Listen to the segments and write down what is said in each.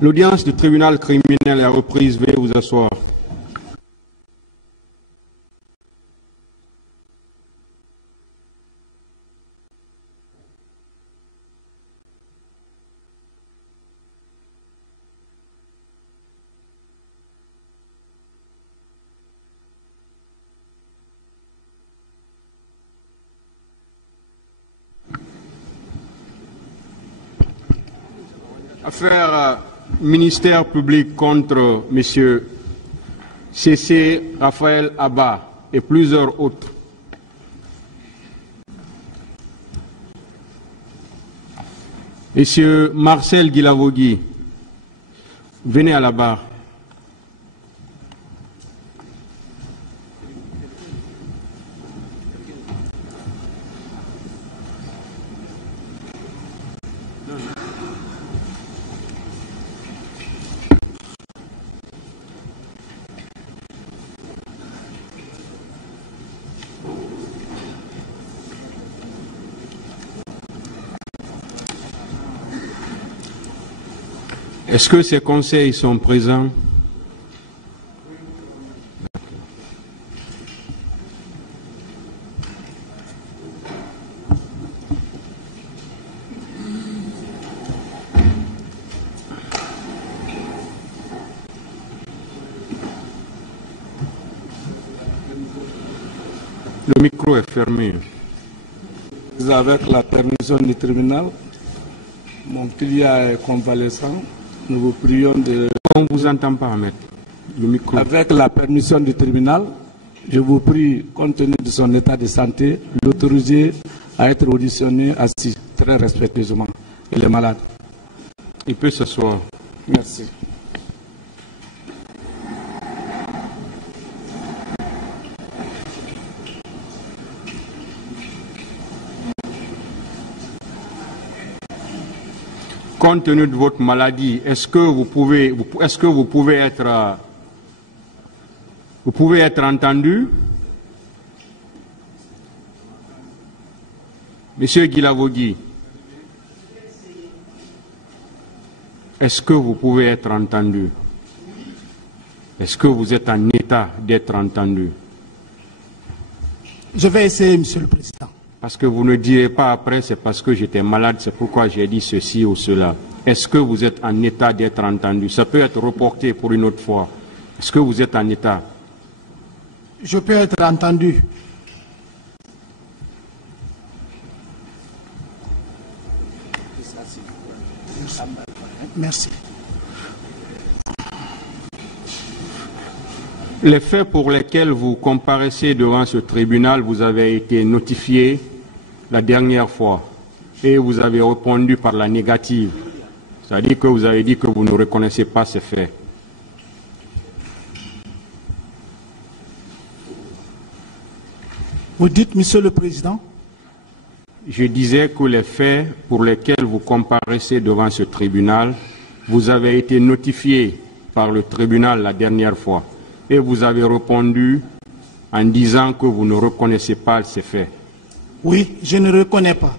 L'audience du tribunal criminel est reprise. Veuillez vous asseoir. Affaire ministère public contre M. C.C. Raphaël Abba et plusieurs autres. M. Marcel Guilavogui, venez à la barre. Est-ce que ces conseils sont présents? Le micro est fermé. Avec la permission du tribunal, mon client est convalescent. Nous vous prions de... On ne vous entend pas, Ahmed. Le micro. Avec la permission du tribunal, je vous prie, compte tenu de son état de santé, l'autoriser à être auditionné assis, très respectueusement. Il est malade. Il peut s'asseoir. Merci. Compte tenu de votre maladie, est-ce que vous pouvez être entendu? Monsieur Guilavogui, est-ce que vous pouvez être entendu? Est-ce que vous êtes en état d'être entendu? Je vais essayer, Monsieur le Président. Parce que vous ne direz pas après, c'est parce que j'étais malade, c'est pourquoi j'ai dit ceci ou cela. Est-ce que vous êtes en état d'être entendu? Ça peut être reporté pour une autre fois. Est-ce que vous êtes en état? Je peux être entendu. Merci. Les faits pour lesquels vous comparaissez devant ce tribunal, vous avez été notifié la dernière fois et vous avez répondu par la négative. C'est-à-dire que vous avez dit que vous ne reconnaissez pas ces faits. Vous dites, Monsieur le Président? Je disais que les faits pour lesquels vous comparaissez devant ce tribunal, vous avez été notifié par le tribunal la dernière fois. Et vous avez répondu en disant que vous ne reconnaissez pas ces faits. Oui, je ne reconnais pas.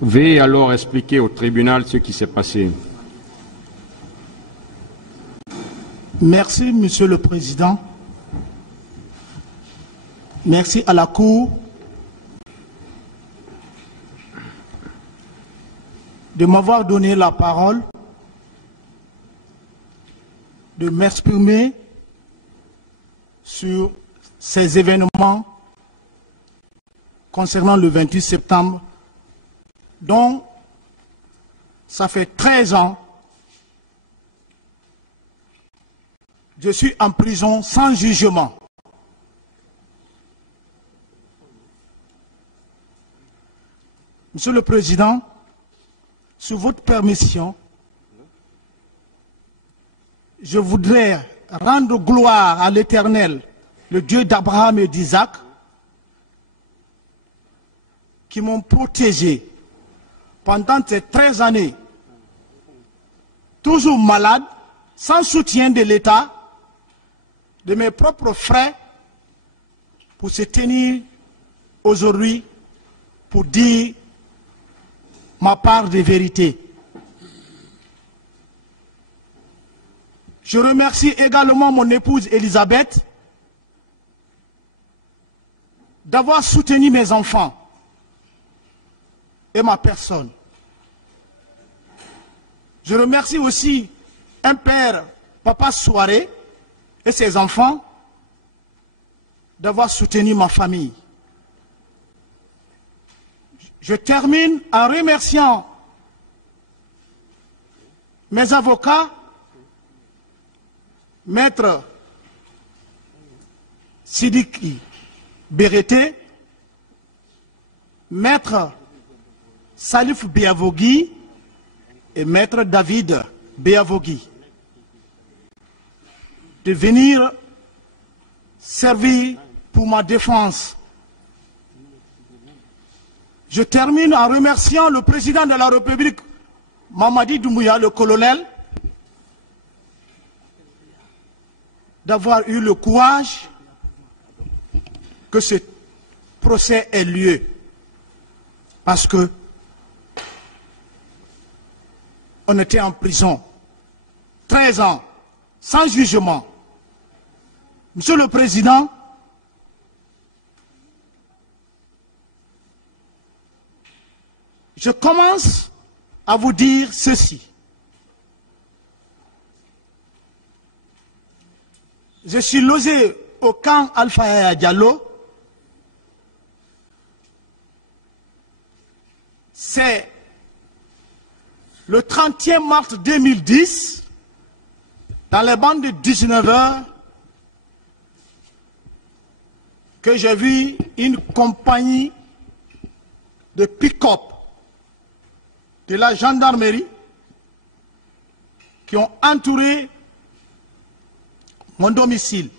Veuillez alors expliquer au tribunal ce qui s'est passé. Merci, Monsieur le Président. Merci à la Cour de m'avoir donné la parole, de m'exprimer sur ces événements concernant le 28 septembre, dont ça fait 13 ans, je suis en prison sans jugement. Monsieur le Président, sous votre permission, je voudrais rendre gloire à l'Éternel, le Dieu d'Abraham et d'Isaac, qui m'ont protégé pendant ces 13 années, toujours malade, sans soutien de l'État, de mes propres frais, pour se tenir aujourd'hui, pour dire ma part de vérité. Je remercie également mon épouse Elisabeth d'avoir soutenu mes enfants et ma personne. Je remercie aussi un père, Papa Soirée, et ses enfants d'avoir soutenu ma famille. Je termine en remerciant mes avocats, Maître Sidiki Berete, Maître Salif Biavogui et Maître David Biavogui de venir servir pour ma défense. Je termine en remerciant le président de la République, Mamadi Doumbouya, le colonel, d'avoir eu le courage que ce procès ait lieu. Parce que on était en prison 13 ans, sans jugement. Monsieur le Président, je commence à vous dire ceci. Je suis logé au camp Alpha Yaya Diallo. C'est le 30e mars 2010, dans les bandes de 19 h, que j'ai vu une compagnie de pick-up de la gendarmerie qui ont entouré mon domicile.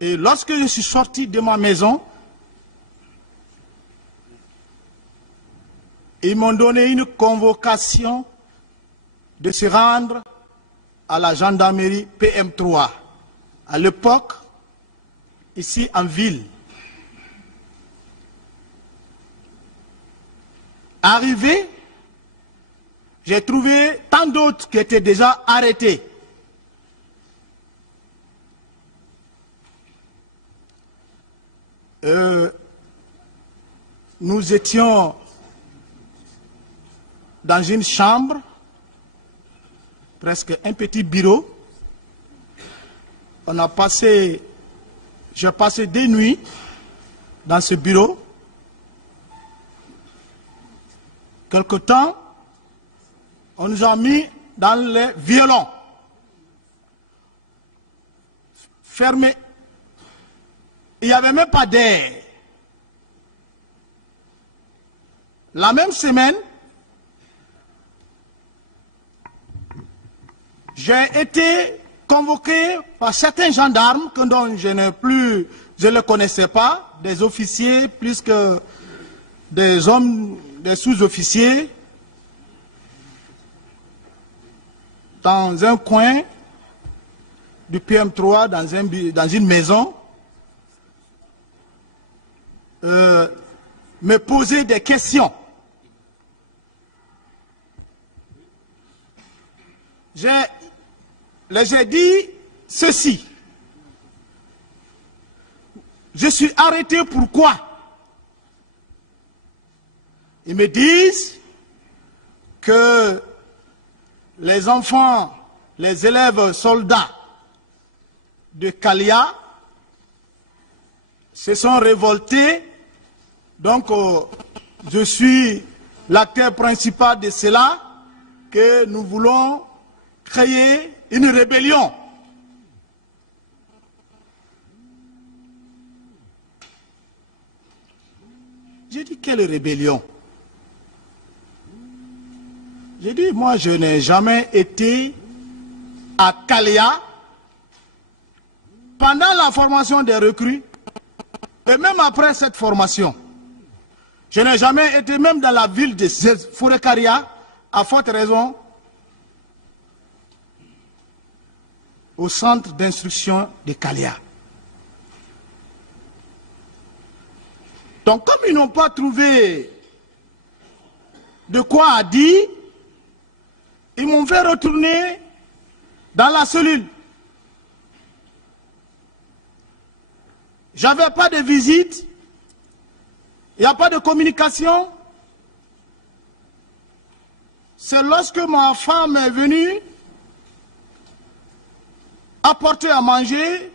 Et lorsque je suis sorti de ma maison, ils m'ont donné une convocation de se rendre à la gendarmerie PM3. À l'époque, ici en ville. Arrivé, j'ai trouvé tant d'autres qui étaient déjà arrêtés. Nous étions dans une chambre, presque un petit bureau. J'ai passé des nuits dans ce bureau. Quelque temps, on nous a mis dans les violons, fermés. Il n'y avait même pas d'air. La même semaine, j'ai été convoqué par certains gendarmes dont je ne les connaissais pas, des officiers plus que des hommes, des sous-officiers, dans un coin du PM3, dans une maison, me poser des questions. J'ai dit ceci. Je suis arrêté pourquoi? Ils me disent que les enfants, les élèves soldats de Kalia se sont révoltés. Donc, je suis l'acteur principal de cela, que nous voulons créer une rébellion. J'ai dit, quelle rébellion? J'ai dit, moi, je n'ai jamais été à Kalia pendant la formation des recrues et même après cette formation. Je n'ai jamais été même dans la ville de Fourekaria, à forte raison, au centre d'instruction de Kalia. Donc, comme ils n'ont pas trouvé de quoi dire, ils m'ont fait retourner dans la cellule. J'avais pas de visite, il n'y a pas de communication. C'est lorsque ma femme est venue apporter à manger,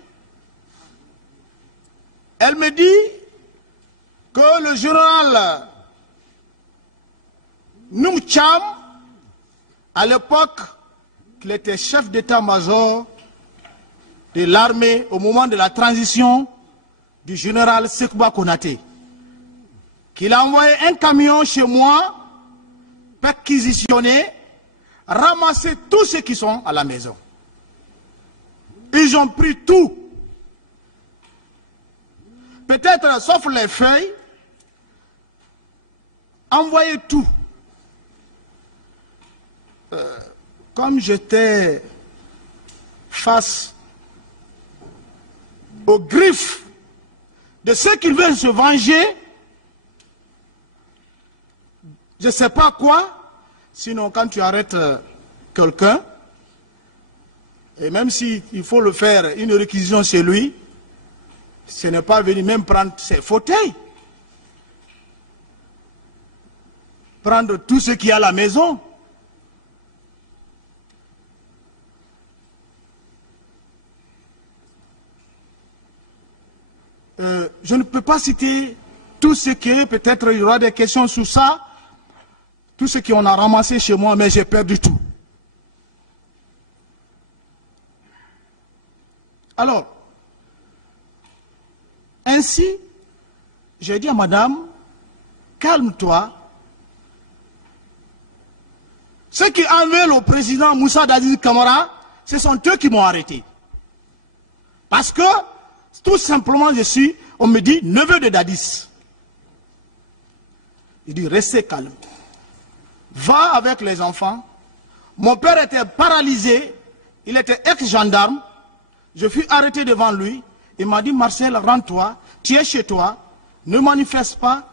elle me dit que le général Noumcham, à l'époque, qu'il était chef d'état-major de l'armée au moment de la transition du général Sekouba Konaté, qu'il a envoyé un camion chez moi, perquisitionner, ramasser tous ceux qui sont à la maison. Ils ont pris tout. Peut-être, sauf les feuilles, envoyé tout. Comme j'étais face aux griffes de ceux qui veulent se venger, je ne sais pas quoi, sinon quand tu arrêtes quelqu'un, et même s'il faut le faire, une réquisition chez lui, ce n'est pas venir même prendre ses fauteuils, prendre tout ce qu'il y a à la maison. Je ne peux pas citer tout ce qui, peut-être il y aura des questions sur ça, tout ce qu'on a ramassé chez moi, mais j'ai perdu tout. Alors, ainsi, j'ai dit à madame, calme-toi. Ceux qui en veulent au président Moussa Dadis Camara, ce sont eux qui m'ont arrêté. Parce que, tout simplement, on me dit, neveu de Dadis. Il dit, restez calme. Va avec les enfants. Mon père était paralysé, il était ex-gendarme. Je fus arrêté devant lui. Il m'a dit, Marcel, rends-toi, tu es chez toi, ne manifeste pas,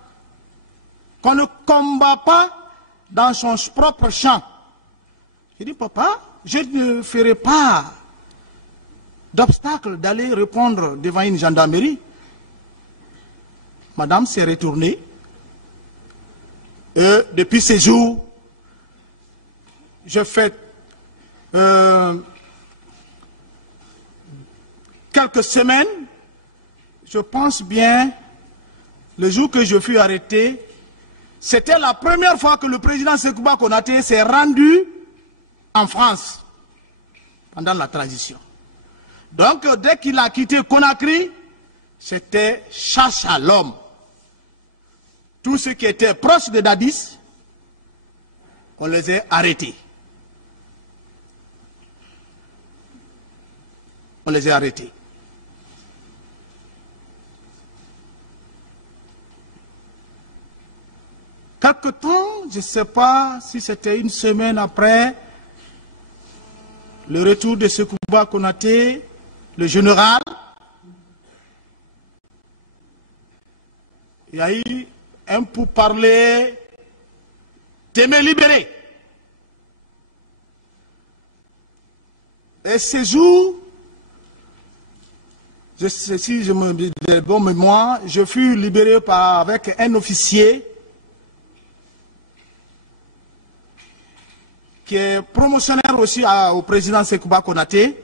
qu'on ne combat pas dans son propre champ. J'ai dit, papa, je ne ferai pas d'obstacle d'aller répondre devant une gendarmerie. Madame s'est retournée. Et depuis ces jours, je fais quelques semaines, je pense bien, le jour que je fus arrêté, c'était la première fois que le président Sekouba Konaté s'est rendu en France pendant la transition. Donc, dès qu'il a quitté Conakry, c'était chasse à l'homme. Tous ceux qui étaient proches de Dadis, on les a arrêtés. On les a arrêtés. Quelque temps, je ne sais pas si c'était une semaine après le retour de Sekouba Konaté, le général, il y a eu un pourparler de me libérer. Et ce jour, si je me dis de bonne mémoire, je fus libéré avec un officier qui est promotionnaire aussi au président Sekouba Konaté.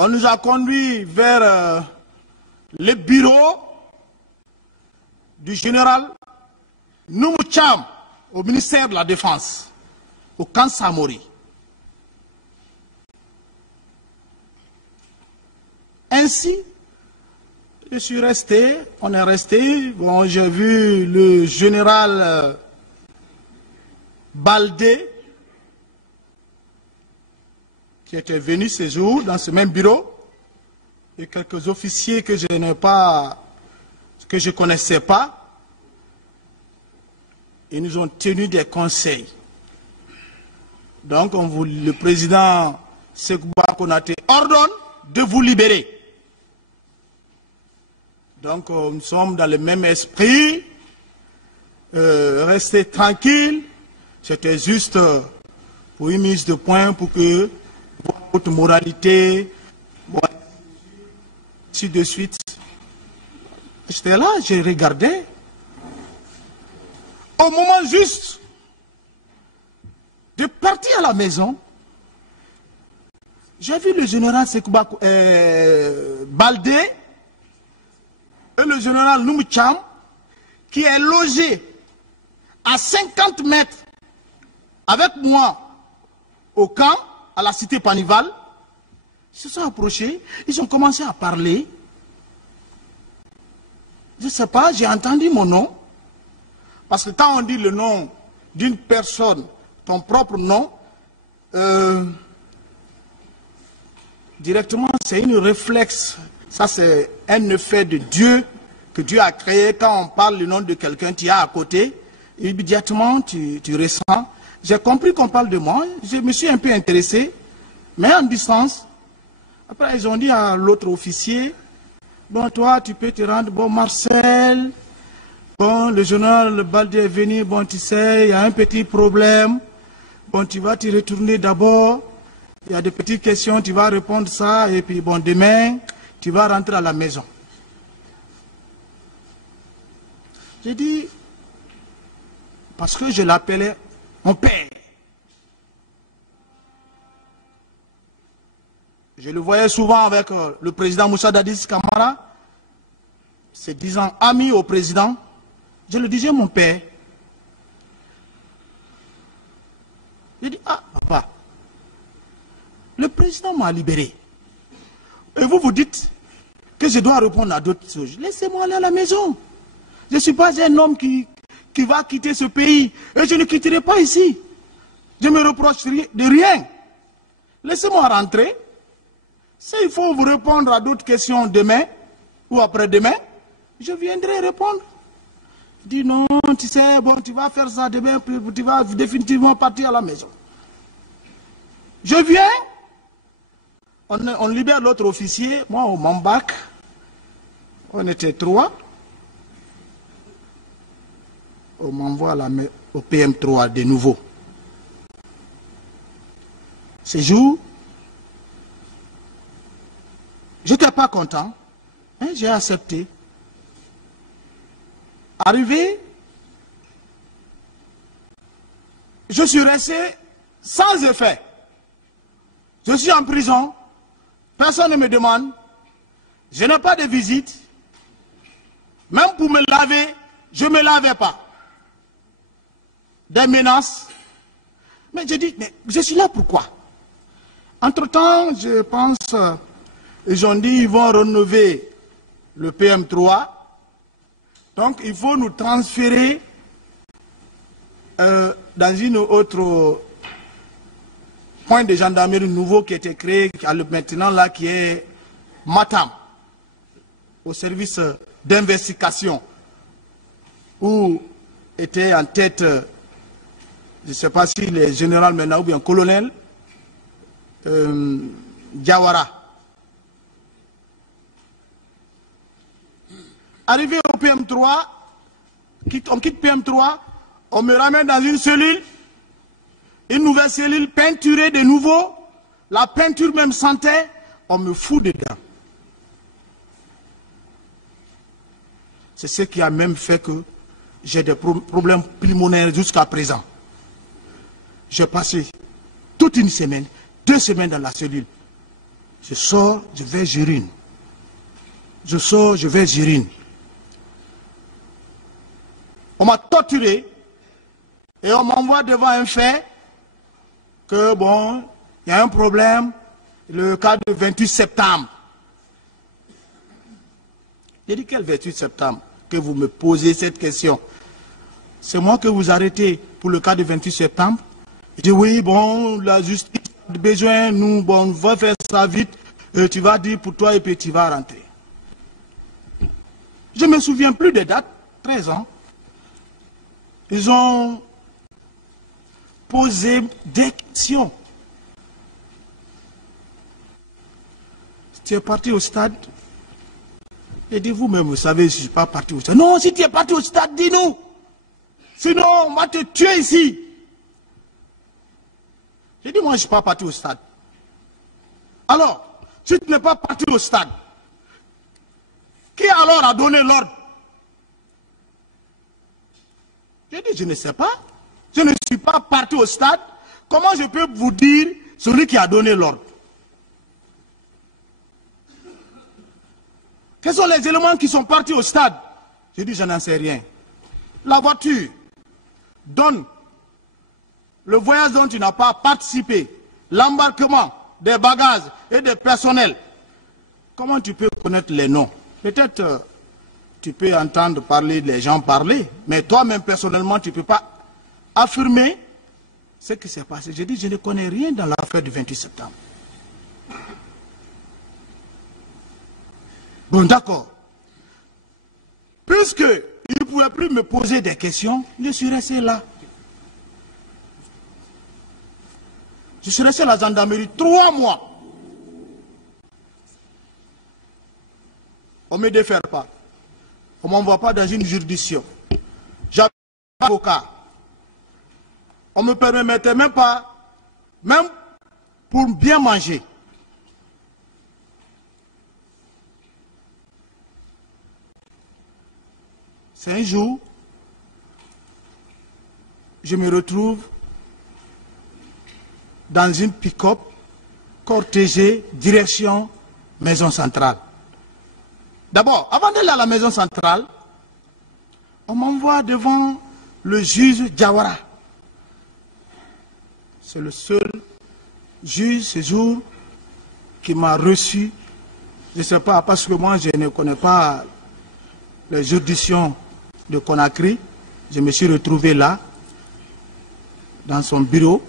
On nous a conduits vers le bureau du général Noumcham au ministère de la Défense, au camp Samori. Ainsi, je suis resté, on est resté, bon, j'ai vu le général Baldé, qui était venu ce jour dans ce même bureau, et quelques officiers que je n'ai pas, que je ne connaissais pas, et nous ont tenu des conseils. Donc, le président Sekouba Konaté ordonne de vous libérer. Donc, nous sommes dans le même esprit, restez tranquilles, C'était juste pour une mise de point, pour que votre moralité, bon, ainsi de suite. J'étais là, j'ai regardé. Au moment juste de partir à la maison, j'ai vu le général Sekouba Baldé et le général Noumoucham qui est logé à 50 mètres avec moi au camp, à la cité Panival. Ils se sont approchés, ils ont commencé à parler. Je ne sais pas, j'ai entendu mon nom. Parce que quand on dit le nom d'une personne, ton propre nom, directement c'est une réflexe. Ça c'est un effet de Dieu que Dieu a créé. Quand on parle le nom de quelqu'un, tu es à côté, immédiatement tu ressens. J'ai compris qu'on parle de moi, je me suis un peu intéressé, mais en distance. Après ils ont dit à l'autre officier, bon toi tu peux te rendre, bon Marcel, bon le général Baldé est venu, bon tu sais, il y a un petit problème, bon tu vas te retourner d'abord, il y a des petites questions, tu vas répondre ça, et puis bon demain, tu vas rentrer à la maison. J'ai dit, parce que je l'appelais mon père. Je le voyais souvent avec le président Moussa Dadis Kamara, se disant ami au président. Je le disais mon père. J'ai dit, ah papa, le président m'a libéré. Et vous vous dites que je dois répondre à d'autres choses. Laissez-moi aller à la maison. Je ne suis pas un homme qui va quitter ce pays. Et je ne quitterai pas ici. Je ne me reproche de rien. Laissez-moi rentrer. S'il faut vous répondre à d'autres questions demain ou après-demain, je viendrai répondre. Je dis non, tu sais, bon, tu vas faire ça demain, puis tu vas définitivement partir à la maison. Je viens, on libère l'autre officier, moi au Mambac, on était 3. On m'envoie au PM3 de nouveau. Ce jour, je n'étais pas content, hein, j'ai accepté. Arrivé, je suis resté sans effet. Je suis en prison, personne ne me demande, je n'ai pas de visite, même pour me laver, je ne me lavais pas. Des menaces. Mais je dis, mais je suis là pourquoi? Entre-temps, je pense, ils ont dit ils vont rénover le PM3. Donc, il faut nous transférer dans une autre point de gendarmerie nouveau qui a été créé maintenant là, qui est Matam, au service d'investigation, où était en tête, je ne sais pas si le général maintenant ou bien colonel, Diawara. Arrivé au PM3, on quitte PM3, on me ramène dans une cellule, une nouvelle cellule peinturée de nouveau, la peinture même sentait, on me fout dedans. C'est ce qui a même fait que j'ai des problèmes pulmonaires jusqu'à présent. J'ai passé toute une semaine, 2 semaines dans la cellule. Je sors, je vais j'urine. Je sors, je vais j'urine. On m'a torturé et on m'envoie devant un fait que bon, il y a un problème, le cas du 28 septembre. J'ai dit quel 28 septembre que vous me posez cette question? C'est moi que vous arrêtez pour le cas du 28 septembre? Je dis oui, bon, la justice a besoin, nous, bon, on va faire ça vite, tu vas dire pour toi et puis tu vas rentrer. Je ne me souviens plus des dates, 13 ans. Ils ont posé des questions. Tu es parti au stade? J'ai dit vous-même, vous savez, je ne suis pas parti au stade. Non, si tu es parti au stade, dis-nous. Sinon, on va te tuer ici. J'ai dit, moi, je ne suis pas parti au stade. Alors, si tu n'es pas parti au stade, qui alors a donné l'ordre? J'ai dit, je ne sais pas. Je ne suis pas parti au stade. Comment je peux vous dire celui qui a donné l'ordre? Quels sont les éléments qui sont partis au stade? J'ai dit, je n'en sais rien. La voiture donne le voyage dont tu n'as pas participé, l'embarquement des bagages et des personnels. Comment tu peux connaître les noms? Peut-être tu peux entendre parler, les gens parler, mais toi-même personnellement, tu ne peux pas affirmer ce qui s'est passé. J'ai dit, je ne connais rien dans l'affaire du 28 septembre. Bon, d'accord. Puisque il ne pouvait plus me poser des questions, je suis resté là. Je suis resté à la gendarmerie 3 mois. On ne me défère pas. On ne m'envoie pas dans une juridiction. J'avais un avocat. On ne me permettait même pas, même pour bien manger. C'est un jour, je me retrouve dans une pick-up cortégée direction maison centrale. D'abord, avant d'aller à la maison centrale, on m'envoie devant le juge Diawara. C'est le seul juge ce jour qui m'a reçu. Je ne sais pas, parce que moi je ne connais pas les juridictions de Conakry. Je me suis retrouvé là, dans son bureau.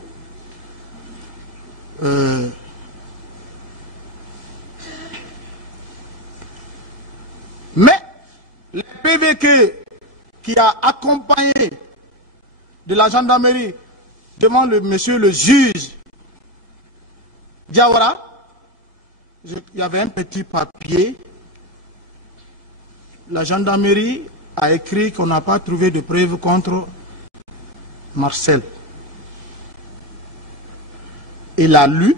Mais le PV qui a accompagné de la gendarmerie devant monsieur le juge Diawara, il y avait un petit papier. La gendarmerie a écrit qu'on n'a pas trouvé de preuves contre Marcel. Il a lu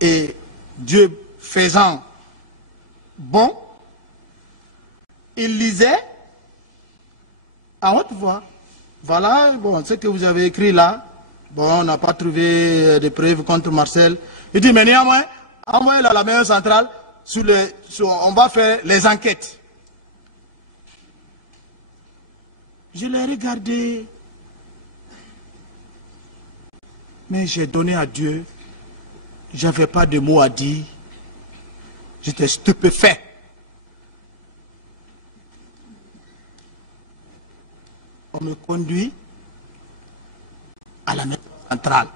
et Dieu faisant bon, il lisait à haute voix. Voilà, bon, ce que vous avez écrit là, bon, on n'a pas trouvé de preuves contre Marcel. Il dit, mais néanmoins, envoyez-le à la maison centrale, on va faire les enquêtes. Je l'ai regardé, mais j'ai donné à Dieu, je n'avais pas de mots à dire, j'étais stupéfait. On me conduit à la maison centrale.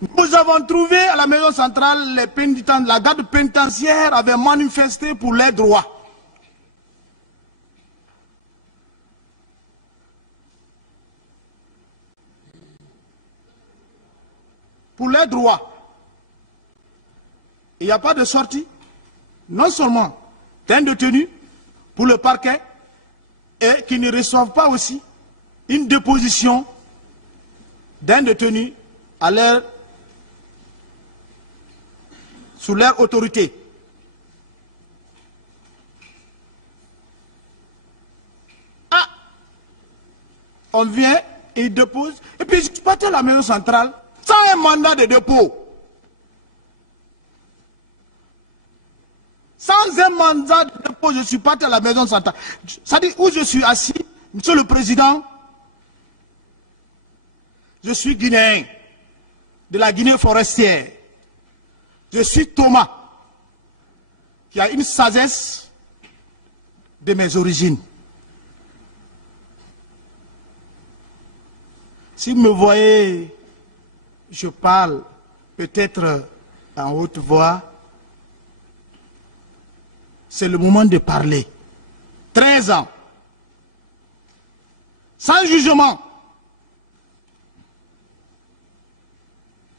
Nous avons trouvé à la maison centrale, les pénitents, la garde pénitentiaire avait manifesté pour leurs droits. Pour leurs droits. Il n'y a pas de sortie. Non seulement d'un détenu pour le parquet et qui ne reçoivent pas aussi une déposition d'un détenu à leur sous leur autorité. Ah, on vient et il dépose. Et puis je partais à la maison centrale sans un mandat de dépôt. Sans un mandat de dépôt, je suis parti à la maison centrale. C'est-à-dire où je suis assis, monsieur le président, je suis guinéen, de la Guinée forestière. Je suis Thomas, qui a une sagesse de mes origines. Si vous me voyez, je parle peut-être en haute voix, c'est le moment de parler. 13 ans, sans jugement.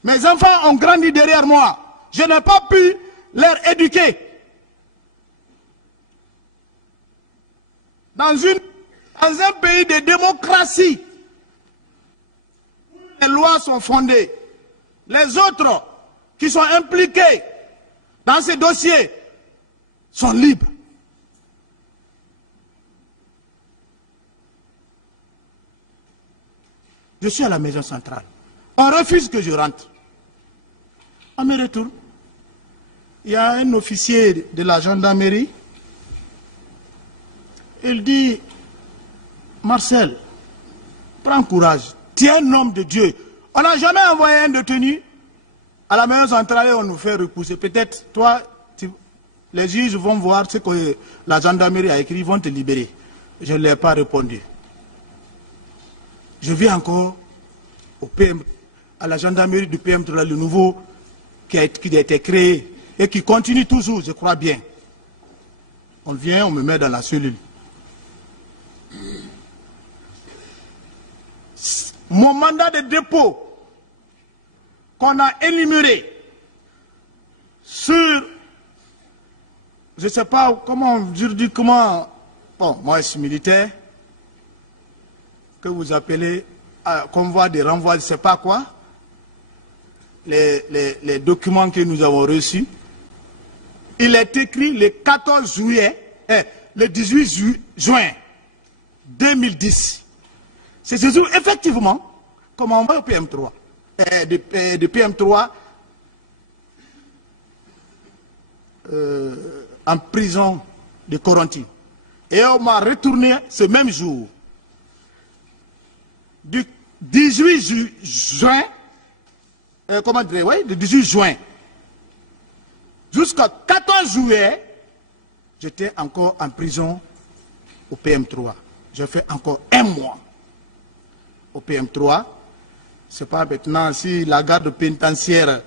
Mes enfants ont grandi derrière moi. Je n'ai pas pu leur éduquer. dans un pays de démocratie, où les lois sont fondées, les autres qui sont impliqués dans ces dossiers sont libres. Je suis à la maison centrale. On refuse que je rentre. On me retourne. Il y a un officier de la gendarmerie. Il dit, Marcel, prends courage. Tu es un homme de Dieu. On n'a jamais envoyé un détenu à la maison centrale et on nous fait repousser. Peut-être, toi, les juges vont voir ce que la gendarmerie a écrit, ils vont te libérer. Je ne l'ai pas répondu. Je viens encore au PM, à la gendarmerie du PM3, le nouveau qui a été créé et qui continue toujours, je crois bien. On vient, on me met dans la cellule. Mon mandat de dépôt qu'on a énuméré sur, je ne sais pas comment, juridiquement, bon, moi je suis militaire, que vous appelez convoi de renvoi, je ne sais pas quoi, les documents que nous avons reçus, il est écrit le 14 juillet, le 18 juin 2010. C'est ce jour, effectivement, comme on va au PM3, de PM3 en prison de Coronti. Et on m'a retourné ce même jour. Du 18 juin, comment dire, oui, du 18 juin, jusqu'au 14 juillet, j'étais encore en prison au PM3. J'ai fait encore un mois au PM3. C'est pas maintenant si la garde pénitentiaire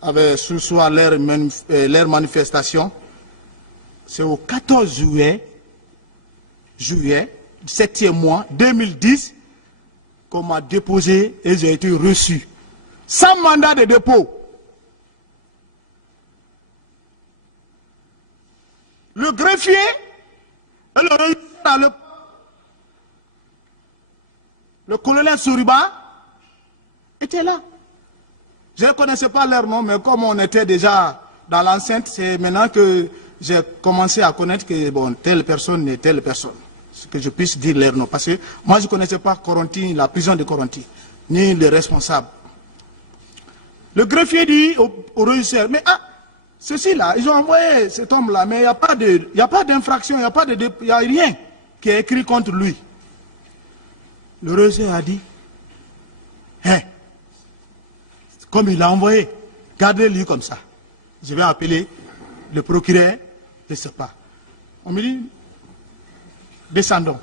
avait sous soi leur manifestation. C'est au 14 juillet, 7e mois 2010, qu'on m'a déposé et j'ai été reçu. Sans mandat de dépôt. Le greffier et le colonel Soriba étaient là. Je ne connaissais pas leur nom, mais comme on était déjà dans l'enceinte, c'est maintenant que j'ai commencé à connaître que bon, telle personne et telle personne. Ce que je puisse dire leur nom. Parce que moi, je ne connaissais pas Coronti, la prison de Coronti, ni les responsables. Le greffier dit au régisseur, mais ceci-là, ils ont envoyé cet homme-là, mais il n'y a pas d'infraction, il n'y a rien qui est écrit contre lui. Le régisseur a dit, comme il l'a envoyé, gardez-le comme ça. Je vais appeler le procureur, je ne sais pas. On me dit, descendons.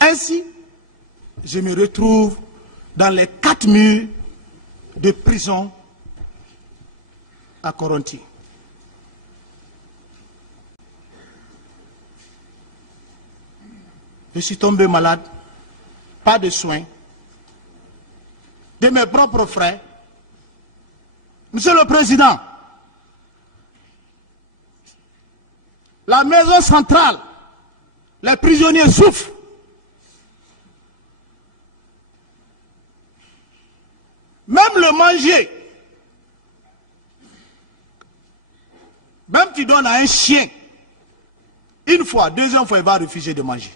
Ainsi, je me retrouve dans les 4 murs de prison à Coronti. Je suis tombé malade, pas de soins, de mes propres frères. Monsieur le Président, la maison centrale, les prisonniers souffrent. Même le manger, même tu donnes à un chien, une fois, deuxième fois, il va refuser de manger.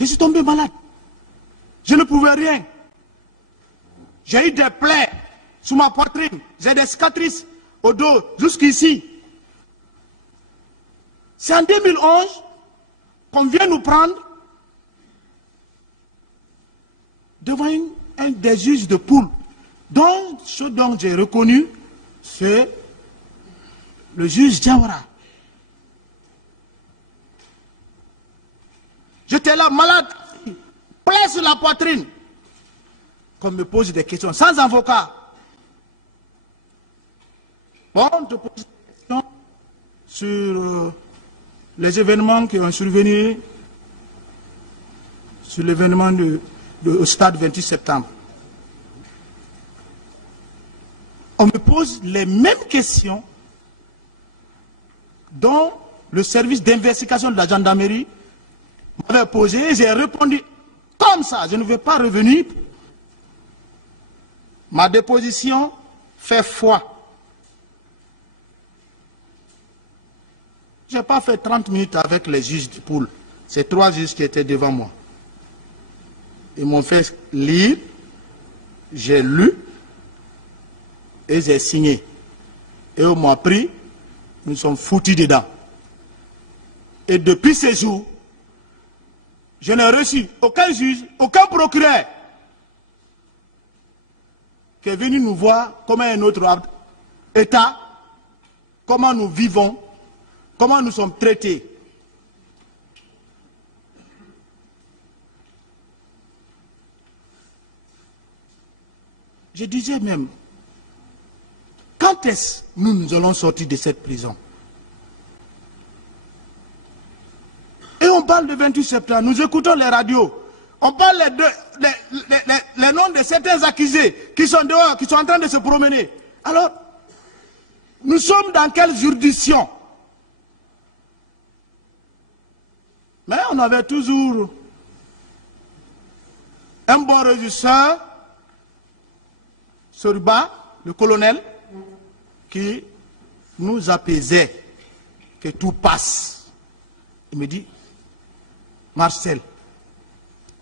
Je suis tombé malade. Je ne pouvais rien. J'ai eu des plaies sous ma poitrine. J'ai des cicatrices au dos, jusqu'ici. C'est en 2011 qu'on vient nous prendre devant un des juges de poule. Donc, ce dont j'ai reconnu, c'est le juge Diawara. J'étais là, malade, plaie sur la poitrine. Qu'on me pose des questions, sans avocat. Bon, on te pose des questions sur les événements qui ont survenu, sur l'événement au stade 28 septembre. On me pose les mêmes questions dont le service d'investigation de la gendarmerie m'avait posé et j'ai répondu comme ça. Je ne vais pas revenir. Ma déposition fait foi. Je n'ai pas fait 30 minutes avec les juges du pool. C'est 3 juges qui étaient devant moi. Ils m'ont fait lire, j'ai lu et j'ai signé. Et on m'a pris, nous sommes foutus dedans. Et depuis ces jours, je n'ai reçu aucun juge, aucun procureur qui est venu nous voir comment est notre État, comment nous vivons, comment nous sommes traités. Je disais même, quand est-ce que nous allons sortir de cette prison? Et on parle de 28 septembre, nous écoutons les radios, on parle les noms de certains accusés qui sont dehors, qui sont en train de se promener. Alors, nous sommes dans quelle juridiction? Mais on avait toujours un bon régisseur, Soriba, le colonel, qui nous apaisait, que tout passe. Il me dit, Marcel,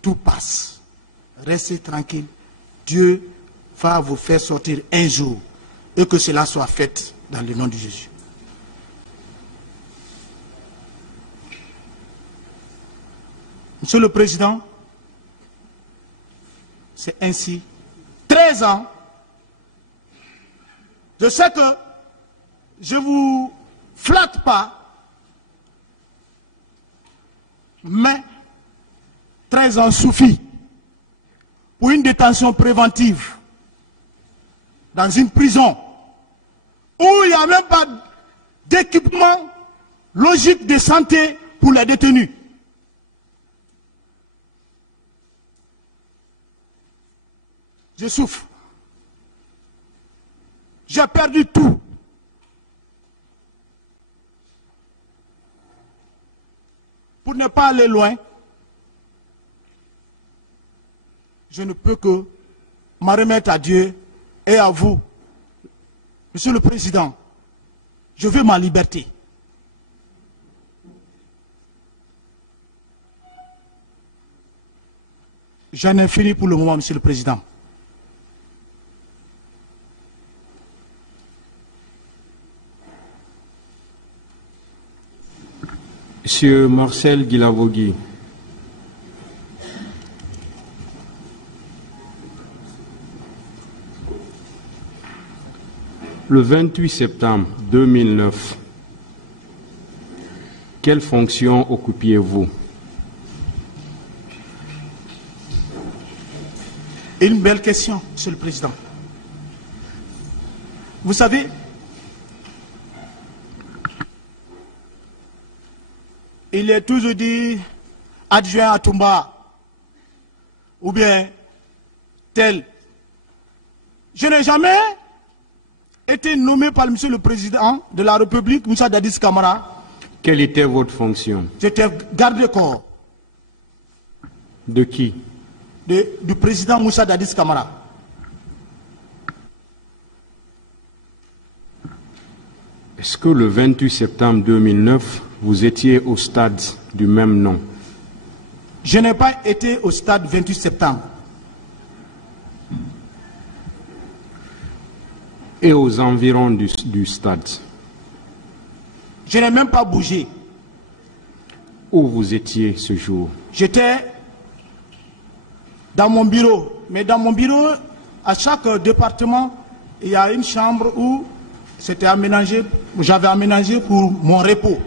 tout passe. Restez tranquille. Dieu va vous faire sortir un jour et que cela soit fait dans le nom de Jésus. Monsieur le Président, c'est ainsi. 13 ans. Je sais que je ne vous flatte pas, mais 13 ans suffit pour une détention préventive dans une prison où il n'y a même pas d'équipement logique de santé pour les détenus. Je souffre. J'ai perdu tout. Pour ne pas aller loin, je ne peux que m'en remettre à Dieu et à vous. Monsieur le Président, je veux ma liberté. J'en ai fini pour le moment, Monsieur le Président. Monsieur Marcel Guilavogui. Le 28 septembre 2009, quelle fonction occupiez-vous? Une belle question, Monsieur le Président. Vous savez, il est toujours dit adjoint à Toumba ou bien tel. Je n'ai jamais été nommé par Monsieur le Président de la République, Moussa Dadis Camara. Quelle était votre fonction? J'étais garde-corps. De qui? Du président Moussa Dadis Camara. Est-ce que le 28 septembre 2009, vous étiez au stade du même nom? Je n'ai pas été au stade 28 septembre. Et aux environs du stade? Je n'ai même pas bougé. Où vous étiez ce jour? J'étais dans mon bureau. Mais dans mon bureau, à chaque département, il y a une chambre où c'était aménagé, j'avais aménagé pour mon repos.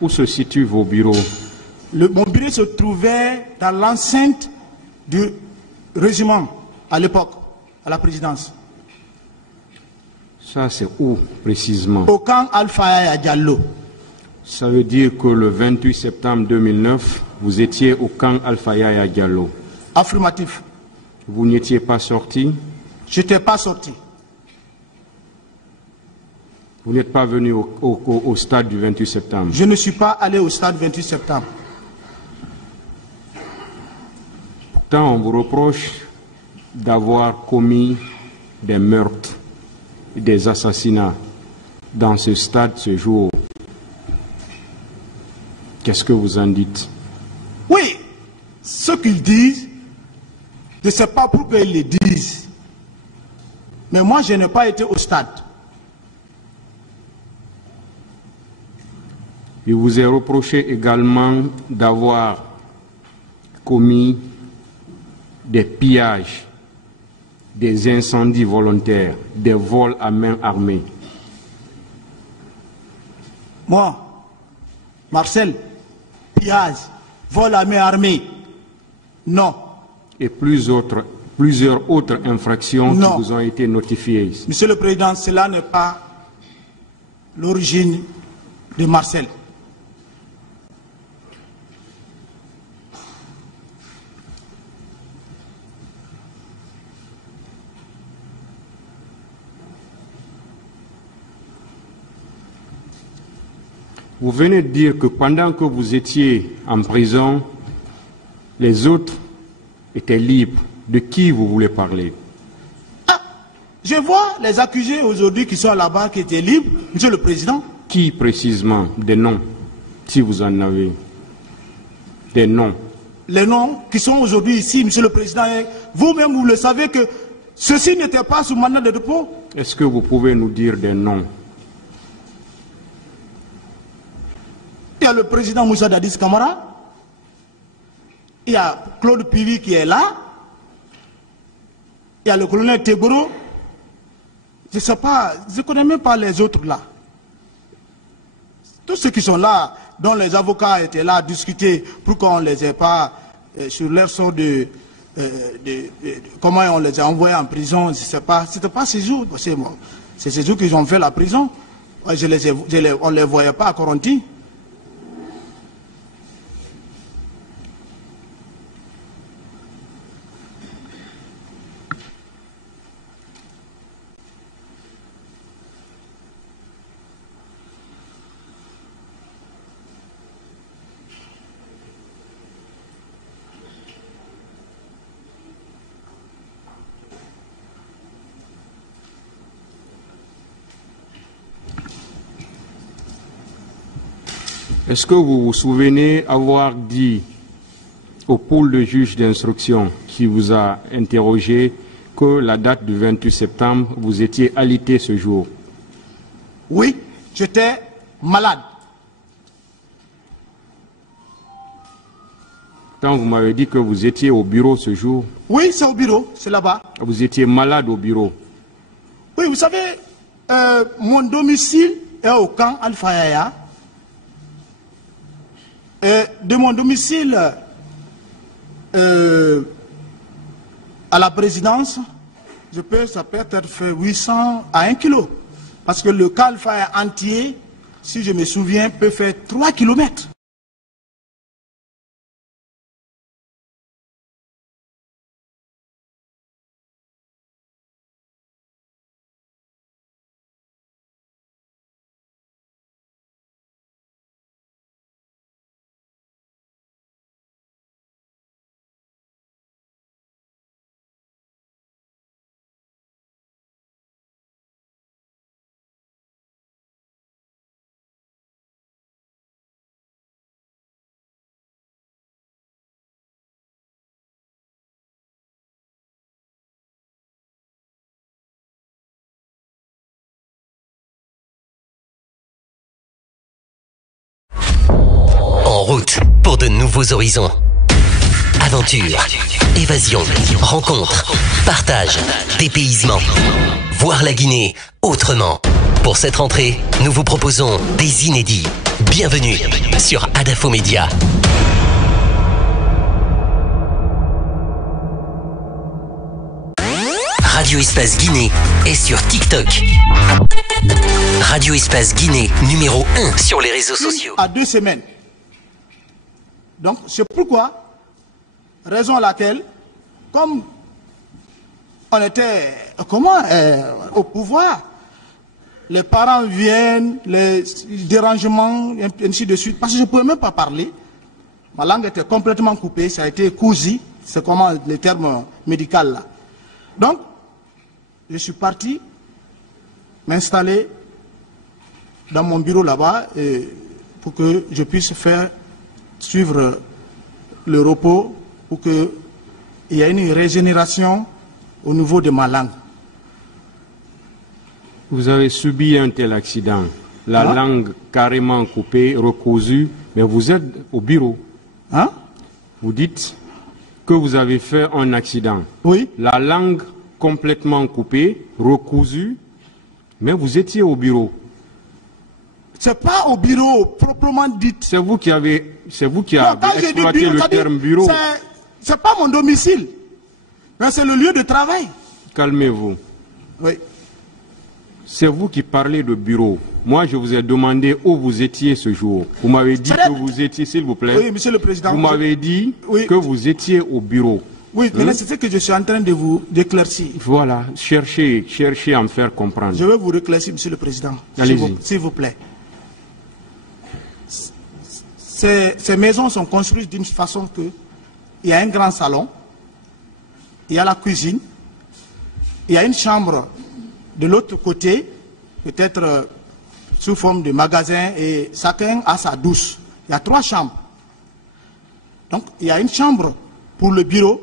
Où se situent vos bureaux? Mon bureau se trouvait dans l'enceinte du régiment à l'époque, à la présidence. Ça, c'est où précisément? Au camp Alpha Diallo. Ça veut dire que le 28 septembre 2009, vous étiez au camp Alpha Yaya Diallo. Affirmatif. Vous n'étiez pas sorti? Je n'étais pas sorti. Vous n'êtes pas venu au stade du 28 septembre? Je ne suis pas allé au stade 28 septembre. Pourtant, on vous reproche d'avoir commis des meurtres, des assassinats dans ce stade ce jour. Qu'est-ce que vous en dites? Oui, ce qu'ils disent, je ne sais pas pourquoi ils le disent. Mais moi, je n'ai pas été au stade. Il vous est reproché également d'avoir commis des pillages, des incendies volontaires, des vols à main armée. Moi, Marcel, pillage, vol à main armée, non. Et plusieurs autres infractions Non. qui vous ont été notifiées. Monsieur le Président, cela n'est pas l'origine de Marcel. Vous venez de dire que pendant que vous étiez en prison, les autres étaient libres. De qui vous voulez parler? Ah, je vois les accusés aujourd'hui qui sont là-bas, qui étaient libres, Monsieur le Président. Qui précisément? Des noms, si vous en avez. Des noms. Les noms qui sont aujourd'hui ici, Monsieur le Président, vous-même vous le savez que ceux-ci n'étaient pas sous mandat de dépôt. Est-ce que vous pouvez nous dire des noms? Il y a le président Moussa Dadis Camara, il y a Claude Pivi qui est là, il y a le colonel Tegoro, je ne sais pas, je ne connais même pas les autres là. Tous ceux qui sont là, dont les avocats étaient là à discuter pour qu'on ne les ait pas sur leur sort comment on les a envoyés en prison, je ne sais pas, c'était pas ces jours, c'est ces jours qu'ils ont fait la prison, on ne les voyait pas à Coronti. Est-ce que vous vous souvenez avoir dit au pôle de juge d'instruction qui vous a interrogé que la date du 28 septembre, vous étiez alité ce jour? Oui, j'étais malade. Quand vous m'avez dit que vous étiez au bureau ce jour? Oui, c'est au bureau, c'est là-bas. Vous étiez malade au bureau? Oui, vous savez, mon domicile est au camp Alpha Yaya. De mon domicile à la présidence, ça peut être fait 800 à 1 kilo. Parce que le camp Alpha Yaya entier, si je me souviens, peut faire 3 kilomètres. En route pour de nouveaux horizons. Aventure, évasion, rencontre, partage, dépaysement. Voir la Guinée autrement. Pour cette rentrée, nous vous proposons des inédits. Bienvenue sur Adafo Média. Radio Espace Guinée est sur TikTok. Radio Espace Guinée numéro 1 sur les réseaux sociaux. À 2 semaines Donc, c'est pourquoi, raison à laquelle, comme on était au pouvoir, les parents viennent, les dérangements, et ainsi de suite, parce que je ne pouvais même pas parler. Ma langue était complètement coupée, ça a été cousu, c'est comment le terme médical là. Donc, je suis parti m'installer dans mon bureau là-bas pour que je puisse suivre le repos, pour qu'il y ait une régénération au niveau de ma langue. Vous avez subi un tel accident, la langue carrément coupée, recousue, mais vous êtes au bureau. Hein? Vous dites que vous avez fait un accident. Oui. La langue complètement coupée, recousue, mais vous étiez au bureau. C'est pas au bureau proprement dit. C'est vous qui avez exploité le terme bureau. C'est pas mon domicile, mais c'est le lieu de travail. Calmez-vous. Oui. C'est vous qui parlez de bureau. Moi, je vous ai demandé où vous étiez ce jour. Vous m'avez dit que vous étiez, s'il vous plaît. Oui, monsieur le président. Vous m'avez dit que vous étiez au bureau. Oui, mais c'est ce que je suis en train de vous éclaircir. Voilà, cherchez à me faire comprendre. Je vais vous éclaircir, monsieur le président. Allez-y. S'il vous plaît. Ces maisons sont construites d'une façon que il y a un grand salon, il y a la cuisine, il y a une chambre de l'autre côté, peut-être sous forme de magasin, et chacun a sa douche. Il y a 3 chambres. Donc, il y a une chambre pour le bureau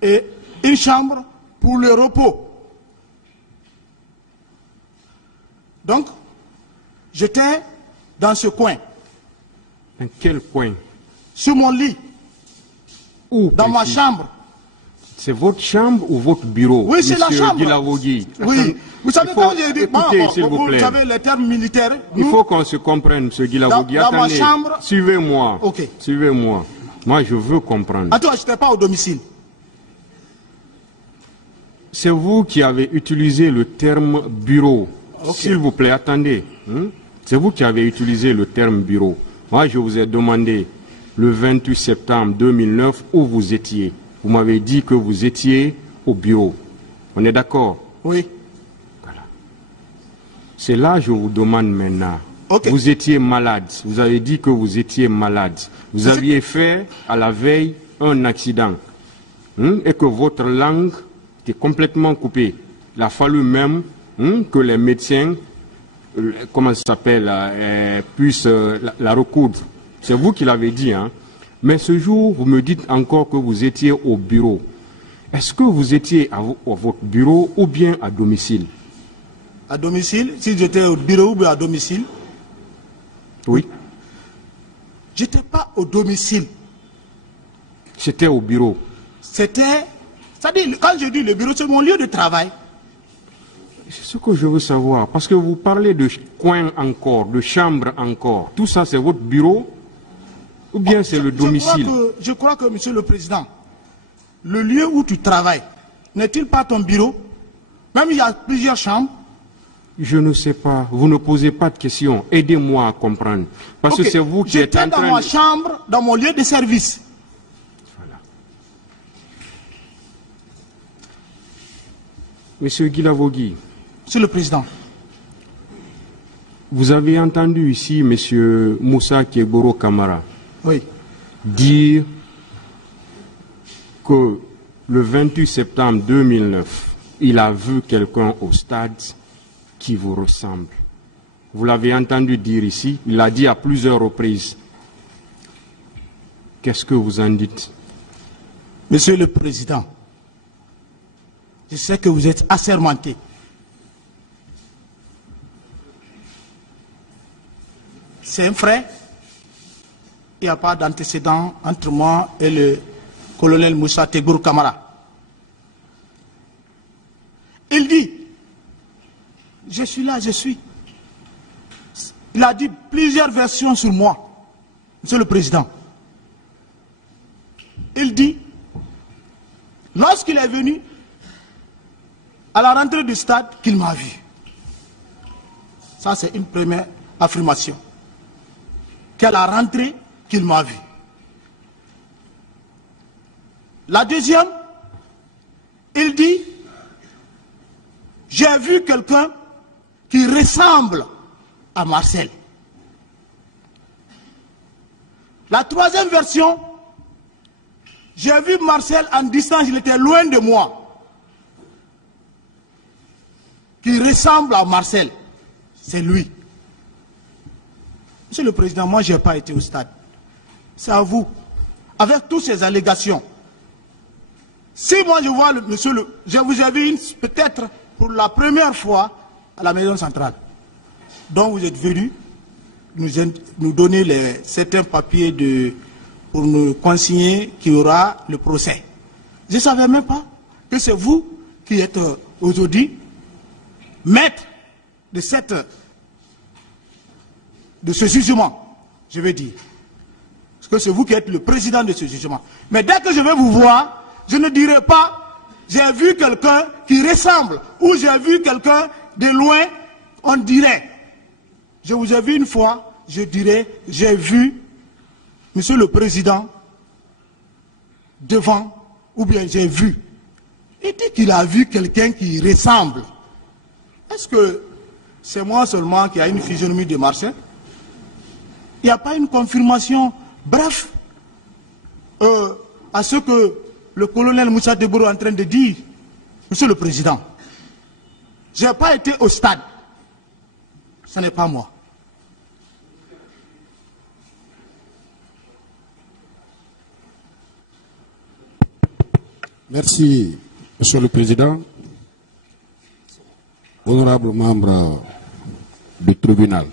et une chambre pour le repos. Donc, j'étais dans ce coin. Dans quel coin? Sur mon lit. Où? Dans ma chambre. C'est votre chambre ou votre bureau? Oui, c'est la chambre. Guilavogui. Oui. Vous savez, quand j'ai dit, écoutez, s'il vous plaît. Vous savez les termes militaires. Il faut qu'on se comprenne, M. Guilavogui. Dans ma Attendez, chambre. suivez-moi. Ok. Suivez-moi. Moi, je veux comprendre. Attends, je n'étais pas au domicile. C'est vous qui avez utilisé le terme bureau. Ok. S'il vous plaît, attendez. C'est vous qui avez utilisé le terme bureau. Moi, je vous ai demandé le 28 septembre 2009 où vous étiez. Vous m'avez dit que vous étiez au bureau. On est d'accord? Oui. Voilà. C'est là que je vous demande maintenant. Ok. Vous étiez malade. Vous avez dit que vous étiez malade. Vous aviez fait à la veille un accident. Et que votre langue était complètement coupée. Il a fallu même que les médecins, comment ça s'appelle, puissent la recoudre. C'est vous qui l'avez dit, hein. Mais ce jour, vous me dites encore que vous étiez au bureau. Est-ce que vous étiez à votre bureau ou bien à domicile? À domicile, si j'étais au bureau ou bien à domicile? Oui. J'étais pas au domicile. C'était au bureau. C'était... C'est-à-dire, quand je dis le bureau, c'est mon lieu de travail. C'est ce que je veux savoir. Parce que vous parlez de coin encore, de chambre encore. Tout ça, c'est votre bureau ou bien c'est le domicile? Je crois que, monsieur le président, le lieu où tu travailles, n'est-il pas ton bureau? Même il y a plusieurs chambres. Je ne sais pas. Vous ne posez pas de questions. Aidez-moi à comprendre. Parce que c'est vous qui êtes en train de... J'étais dans ma chambre, dans mon lieu de service. Voilà. Monsieur Guilavogui. Monsieur le président. Vous avez entendu ici monsieur Moussa Keboro Kamara dire que le 28 septembre 2009, il a vu quelqu'un au stade qui vous ressemble. Vous l'avez entendu dire ici, il l'a dit à plusieurs reprises. Qu'est-ce que vous en dites? Monsieur le Président, je sais que vous êtes assermenté. C'est un frère. Il n'y a pas d'antécédent entre moi et le colonel Moussa Tegour Kamara. Il dit, je suis là, je suis. Il a dit plusieurs versions sur moi, Monsieur le Président. Il dit, lorsqu'il est venu à la rentrée du stade, qu'il m'a vu. Ça, c'est une première affirmation. Qu'à la rentrée, qu'il m'a vu. La deuxième, il dit, j'ai vu quelqu'un qui ressemble à Marcel. La troisième version, j'ai vu Marcel en distance, il était loin de moi. Qui ressemble à Marcel, c'est lui. Monsieur le Président, moi je n'ai pas été au stade. C'est à vous. Avec toutes ces allégations. Si moi je vois je vous ai vu peut-être pour la première fois à la maison centrale. Donc vous êtes venu nous donner certains papiers pour nous consigner qu'il y aura le procès. Je ne savais même pas que c'est vous qui êtes aujourd'hui maître de ce jugement, je vais dire. Parce que c'est vous qui êtes le président de ce jugement. Mais dès que je vais vous voir, je ne dirai pas j'ai vu quelqu'un qui ressemble ou j'ai vu quelqu'un de loin, on dirait. Je vous ai vu une fois, je dirais j'ai vu Monsieur le Président devant, ou bien j'ai vu. Il dit qu'il a vu quelqu'un qui ressemble. Est-ce que c'est moi seulement qui a une physionomie de Marcel? Il n'y a pas une confirmation, bref, à ce que le colonel Moussa Deboro est en train de dire. Monsieur le Président, je n'ai pas été au stade. Ce n'est pas moi. Merci, Monsieur le Président. Honorables membres du tribunal.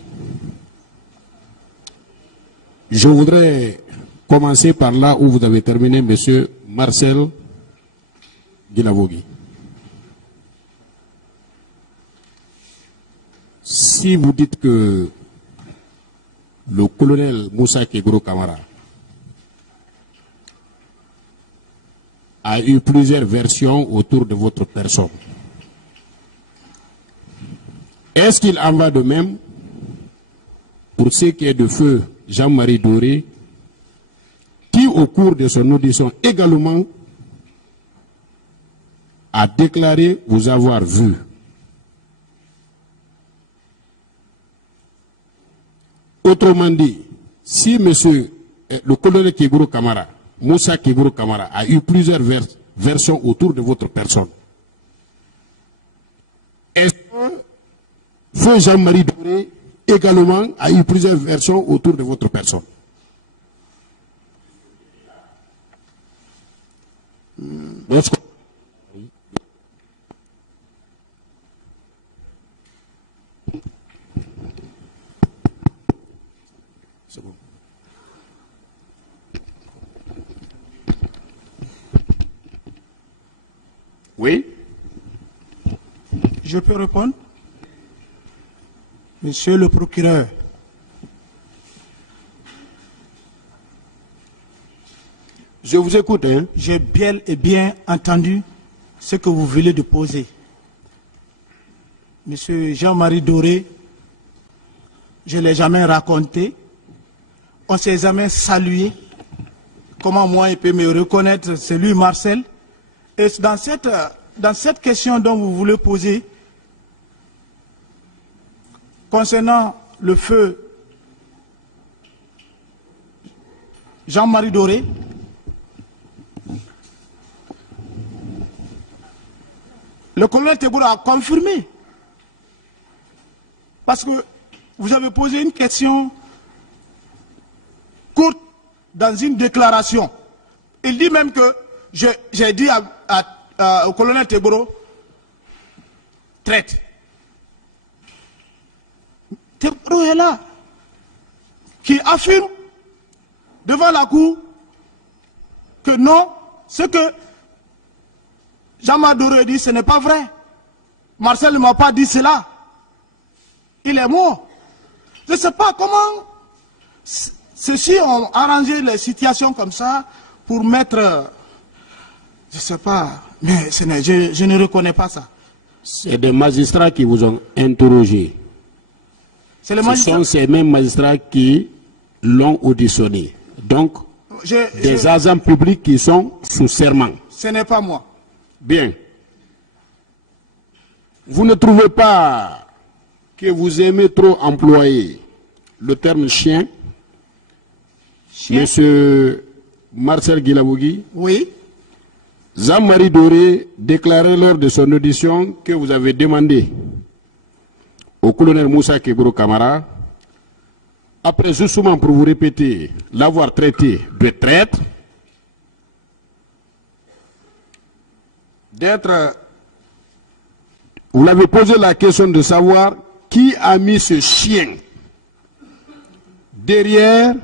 Je voudrais commencer par là où vous avez terminé, Monsieur Marcel Guinavogui. Si vous dites que le colonel Moussa Kegro Kamara a eu plusieurs versions autour de votre personne, est-ce qu'il en va de même pour ce qui est de feu Jean-Marie Doré, qui au cours de son audition également a déclaré vous avoir vu? Autrement dit, si le colonel Kegro Kamara, Moussa Kegro Kamara, a eu plusieurs versions autour de votre personne, est-ce que feu Jean-Marie Doré également a eu plusieurs versions autour de votre personne? C'est bon. Oui. Je peux répondre? Monsieur le procureur, je vous écoute. Hein? J'ai bien et bien entendu ce que vous venez de poser. Monsieur Jean-Marie Doré, je ne l'ai jamais raconté. On ne s'est jamais salué. Comment moi, il peut me reconnaître? C'est lui, Marcel. Et dans cette question dont vous voulez poser, concernant le feu Jean-Marie Doré, le colonel Teboro a confirmé. Parce que vous avez posé une question courte dans une déclaration. Il dit même que j'ai dit au colonel Teboro, traite. Teboro est là, qui affirme devant la cour que non, ce que Jean-Marie Doré dit, ce n'est pas vrai. Marcel ne m'a pas dit cela. Il est mort. Je ne sais pas comment ceux-ci ont arrangé les situations comme ça pour mettre, je ne sais pas, mais je ne reconnais pas ça. C'est des magistrats qui vous ont interrogé. Ce sont ces mêmes magistrats qui l'ont auditionné. Donc, des agents publics qui sont sous serment. Ce n'est pas moi. Bien. Vous ne trouvez pas que vous aimez trop employer le terme chien, Monsieur Marcel Guilabogui? Oui. Jean-Marie Doré déclarait lors de son audition que vous avez demandé au colonel Moussa Kebro Kamara, après justement pour vous répéter, l'avoir traité de traître, vous l'avez posé la question de savoir qui a mis ce chien derrière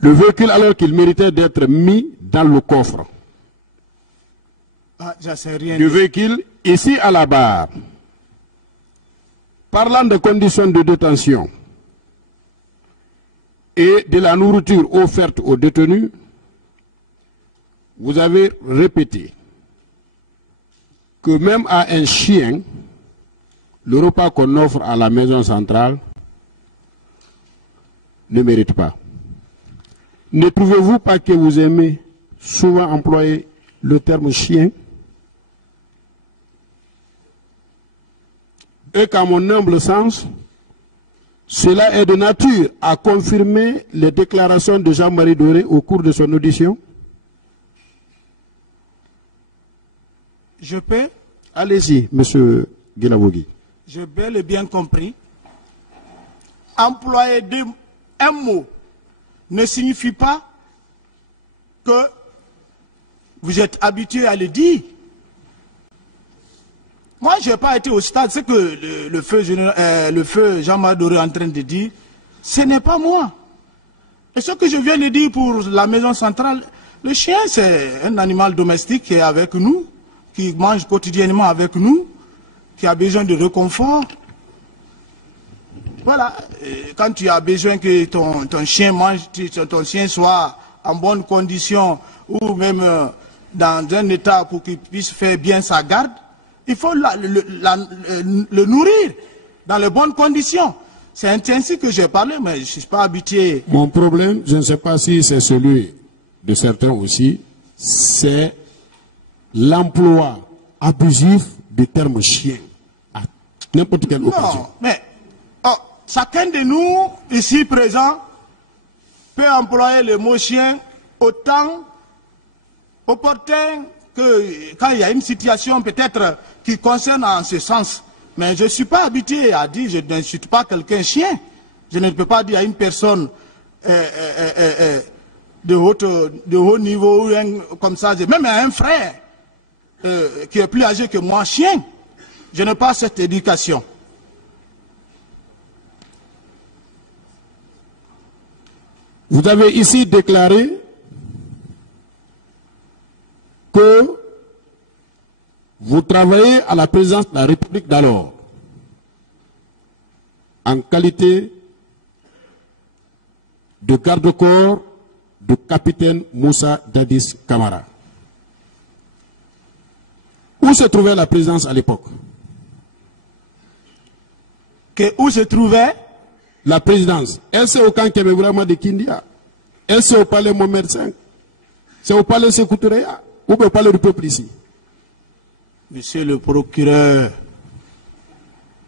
le véhicule alors qu'il méritait d'être mis dans le coffre. Ah, je sais rien. Du véhicule ici à la barre. Parlant de conditions de détention et de la nourriture offerte aux détenus, vous avez répété que même à un chien, le repas qu'on offre à la maison centrale ne mérite pas. Ne trouvez-vous pas que vous aimez souvent employer le terme chien? Et qu'à mon humble sens, cela est de nature à confirmer les déclarations de Jean-Marie Doré au cours de son audition? Je peux? Allez-y, monsieur Guilabogui. J'ai bel et bien compris. Employer un mot ne signifie pas que vous êtes habitué à le dire. Moi, je n'ai pas été au stade. C'est que le feu Jean-Marie Doré est en train de dire, ce n'est pas moi. Et ce que je viens de dire pour la maison centrale, le chien, c'est un animal domestique qui est avec nous, qui mange quotidiennement avec nous, qui a besoin de réconfort. Voilà. Et quand tu as besoin que ton chien mange, ton chien soit en bonne condition, ou même dans un état pour qu'il puisse faire bien sa garde, il faut le nourrir dans les bonnes conditions. C'est ainsi que j'ai parlé, mais je ne suis pas habitué. Mon problème, je ne sais pas si c'est celui de certains aussi, c'est l'emploi abusif du terme chien à n'importe quelle occasion. Non, mais chacun de nous, ici présent, peut employer le mot chien autant opportun que quand il y a une situation peut-être qui concerne en ce sens. Mais je ne suis pas habitué à dire, je n'insulte pas quelqu'un chien. Je ne peux pas dire à une personne de haut niveau, comme ça, même à un frère qui est plus âgé que moi, chien. Je n'ai pas cette éducation. Vous avez ici déclaré que vous travaillez à la présidence de la République d'alors en qualité de garde-corps du capitaine Moussa Dadis Kamara. Où se trouvait la présidence à l'époque? Où se trouvait la présidence? Est-ce au camp Kébébrama de Kindia? Est-ce au palais Mohamed V? C'est au palais Sékou-Touréa? Ou au palais du peuple ici? Monsieur le procureur,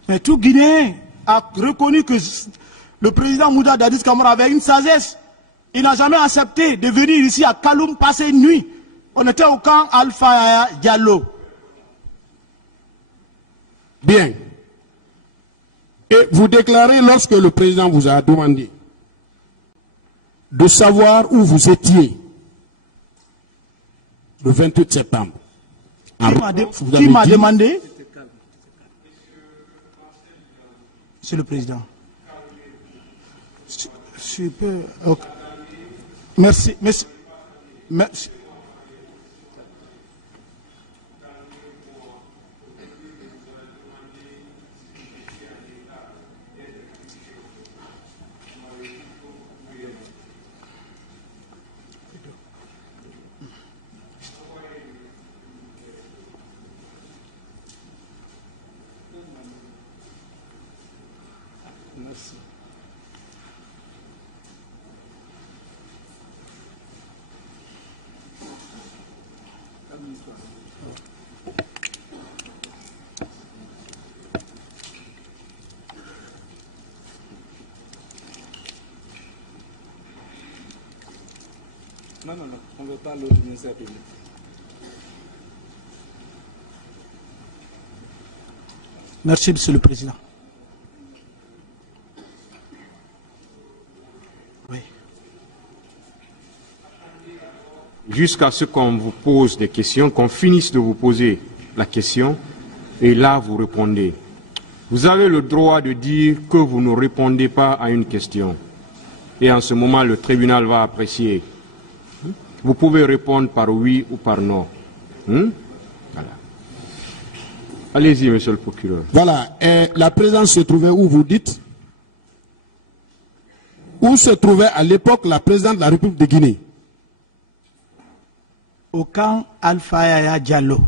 mais tout Guinéen a reconnu que le président Moussa Dadis Kamara avait une sagesse. Il n'a jamais accepté de venir ici à Kaloum passer une nuit. On était au camp Alpha Diallo. Bien. Et vous déclarez, lorsque le président vous a demandé de savoir où vous étiez le 28 septembre. Qui m'a demandé? Monsieur le Président. Super. Okay. Merci. Merci. Non, on ne veut pas l'autre ministère public. Merci, Monsieur le Président. Oui. Jusqu'à ce qu'on vous pose des questions, qu'on finisse de vous poser la question, et là vous répondez. Vous avez le droit de dire que vous ne répondez pas à une question. Et en ce moment, le tribunal va apprécier. Vous pouvez répondre par oui ou par non. Voilà. Allez-y, monsieur le procureur. Voilà. Et la présidence se trouvait où vous dites? Où se trouvait à l'époque la présidente de la République de Guinée? Au camp Alpha Yaya Diallo.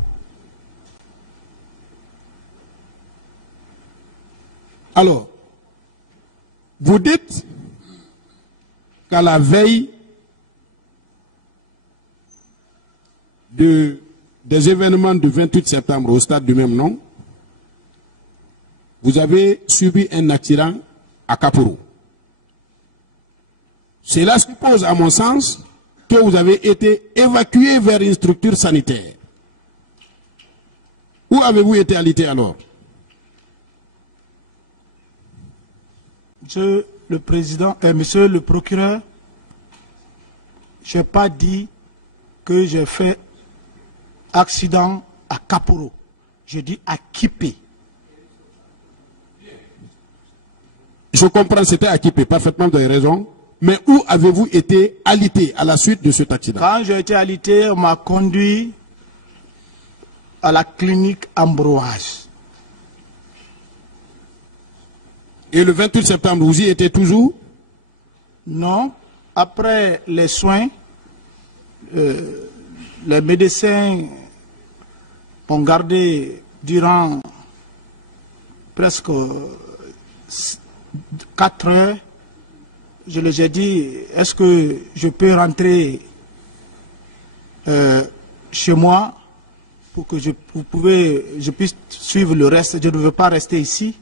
Alors, vous dites qu'à la veille des événements du 28 septembre au stade du même nom, vous avez subi un accident à Kaporo. Cela suppose, à mon sens, que vous avez été évacué vers une structure sanitaire. Où avez-vous été alité alors? Monsieur le Président, Monsieur le Procureur, je n'ai pas dit que j'ai fait accident à Kaporo. Je dis à Kipé. Je comprends, c'était à Kipé, parfaitement, vous avez raison. Mais où avez-vous été alité à la suite de cet accident? Quand j'ai été alité, on m'a conduit à la clinique Ambroise. Et le 28 septembre, vous y étiez toujours? Non. Après les soins, les médecins m'ont gardé durant presque 4 heures. Je les ai dit, est-ce que je peux rentrer chez moi pour que je puisse suivre le reste? Je ne veux pas rester ici.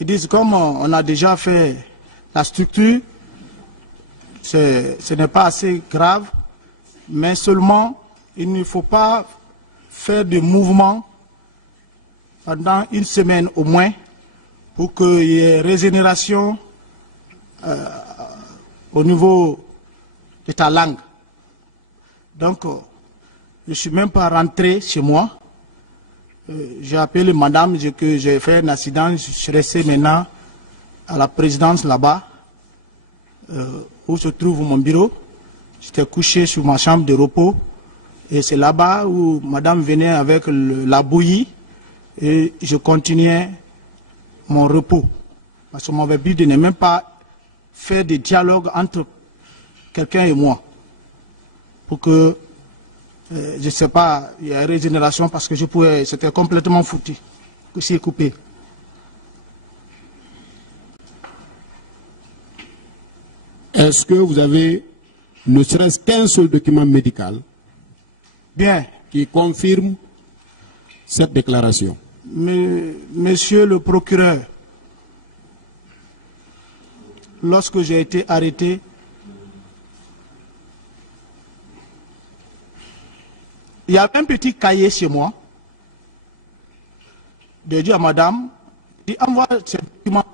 Ils disent, comme on a déjà fait la structure, ce n'est pas assez grave, mais seulement il ne faut pas faire de mouvement pendant 1 semaine au moins pour qu'il y ait régénération au niveau de ta langue. Donc, je ne suis même pas rentré chez moi. J'ai appelé madame, que j'ai fait un accident, je suis resté maintenant à la présidence là-bas, où se trouve mon bureau. J'étais couché sur ma chambre de repos, et c'est là-bas où madame venait avec la bouillie, et je continuais mon repos. Parce qu'on m'avait dit de ne même pas faire de dialogue entre quelqu'un et moi, pour que je ne sais pas, il y a une régénération parce que c'était complètement foutu, que c'est coupé. Est-ce que vous avez ne serait-ce qu'un seul document médical qui confirme cette déclaration? Monsieur le procureur, lorsque j'ai été arrêté, il y avait un petit cahier chez moi. J'ai dit à madame, envoie ces documents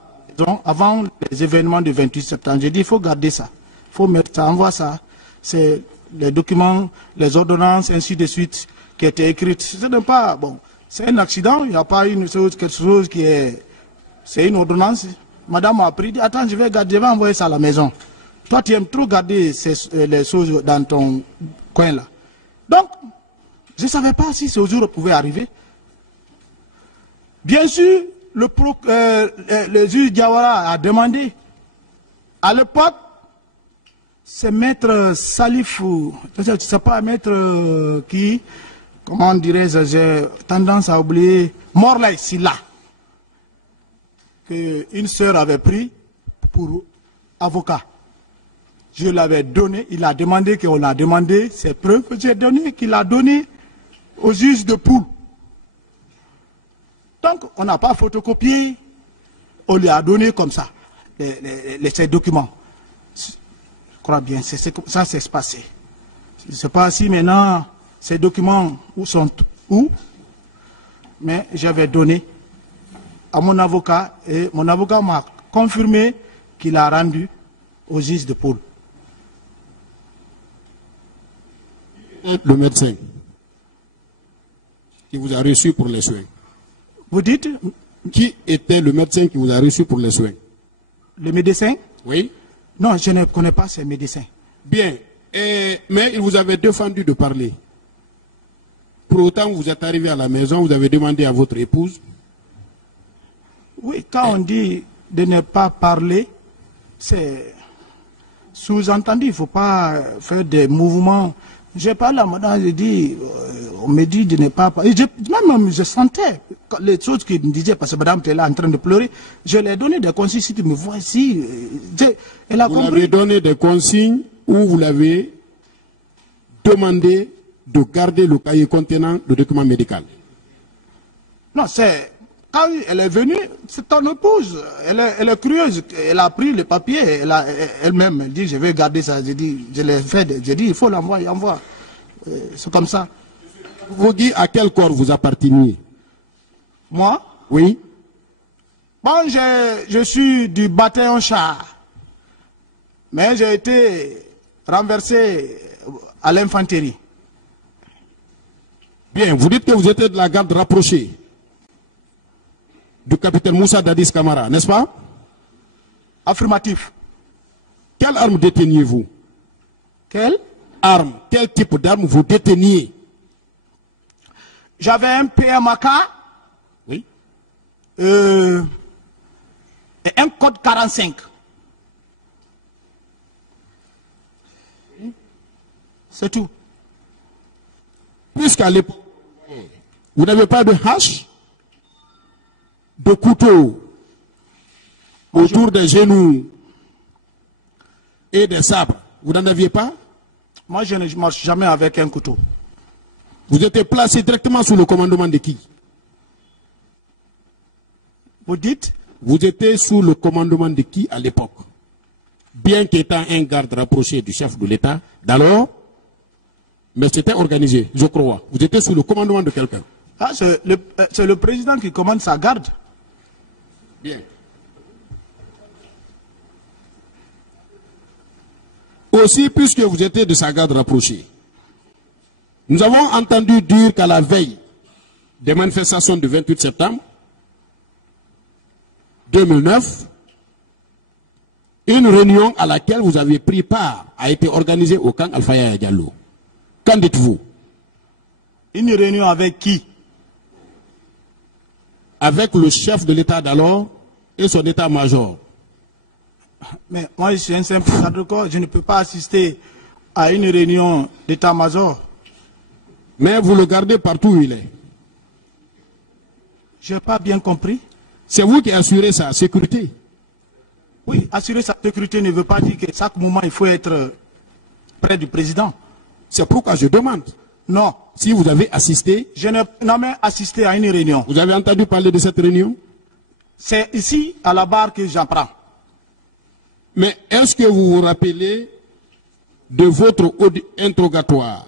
avant les événements du 28 septembre. J'ai dit, il faut garder ça. Il faut mettre ça, envoie ça. C'est les documents, les ordonnances, ainsi de suite, qui étaient écrites. Ce n'est pas, bon, c'est un accident, il n'y a pas quelque chose qui est... C'est une ordonnance. Madame m'a appris, dit, attends, je vais envoyer ça à la maison. Toi, tu aimes trop garder les choses dans ton coin là. Donc, je ne savais pas si ce jour pouvait arriver. Bien sûr, le juge Diawara a demandé. À l'époque, c'est maître Salifou, je ne sais pas, maître qui, comment dirais-je, j'ai tendance à oublier, Morlaï Silla, qu'une sœur avait pris pour avocat. Je l'avais donné, il a demandé qu'on a demandé ses preuves, j'ai donné, qu'il a donné au juge de Poul. Donc, on n'a pas photocopié, on lui a donné comme ça, ces documents. Je crois bien, c'est ça s'est passé. Je ne sais pas si maintenant ces documents sont où, mais j'avais donné à mon avocat et mon avocat m'a confirmé qu'il a rendu au juge de pôle. Le médecin qui vous a reçu pour les soins. Vous dites? Qui était le médecin qui vous a reçu pour les soins? Le médecin? Oui. Non, je ne connais pas ces médecins. Bien. Mais il vous avait défendu de parler. Pour autant, vous êtes arrivé à la maison, vous avez demandé à votre épouse. Oui, quand on dit de ne pas parler, c'est sous-entendu. Il ne faut pas faire des mouvements. J'ai parlé à madame, j'ai dit, on me dit de ne pas parler. Même je sentais les choses qu'il me disait, parce que madame était là en train de pleurer. Je lui ai donné des consignes, si tu me vois ici. Elle a compris. Vous l'avez donné des consignes ou vous l'avez demandé de garder le cahier contenant le document médical? Non, c'est... Quand elle est venue, c'est ton épouse. Elle est curieuse. Elle a pris le papier. Elle-même, elle dit, je vais garder ça. J'ai dit, je l'ai fait. J'ai dit, il faut l'envoyer, envoie. C'est comme ça. Vous dites à quel corps vous apparteniez? Moi? Oui. Bon, je suis du bataillon char. Mais j'ai été renversé à l'infanterie. Bien, vous dites que vous étiez de la garde rapprochée du capitaine Moussa Dadis Camara, n'est-ce pas? Affirmatif. Quelle arme déteniez-vous? Quelle arme? Quel type d'arme vous déteniez? J'avais un PMAK. Oui. Et un code 45. C'est tout. Puisqu'à l'époque, vous n'avez pas de hache, de couteau autour des genoux et des sabres, vous n'en aviez pas? Moi, je ne marche jamais avec un couteau. Vous étiez placé directement sous le commandement de qui? Vous dites? Vous étiez sous le commandement de qui à l'époque? Bien qu'étant un garde rapproché du chef de l'État, d'alors, mais c'était organisé, je crois. Vous étiez sous le commandement de quelqu'un? Ah, c'est le président qui commande sa garde. Bien. Aussi, puisque vous étiez de sa garde rapprochée, nous avons entendu dire qu'à la veille des manifestations du 28 septembre 2009, une réunion à laquelle vous avez pris part a été organisée au camp Alpha Yaya Diallo. Qu'en dites-vous? Une réunion avec qui? Avec le chef de l'État d'alors et son état-major. Mais moi, je suis un simple cadre de corps, je ne peux pas assister à une réunion d'état-major. Mais vous le gardez partout où il est. Je n'ai pas bien compris. C'est vous qui assurez sa sécurité. Oui, assurer sa sécurité ne veut pas dire qu'à chaque moment, il faut être près du président. C'est pourquoi je demande. Non. Si vous avez assisté... Je n'ai jamais assisté à une réunion. Vous avez entendu parler de cette réunion? C'est ici, à la barre, que j'apprends. Mais est-ce que vous vous rappelez de votre interrogatoire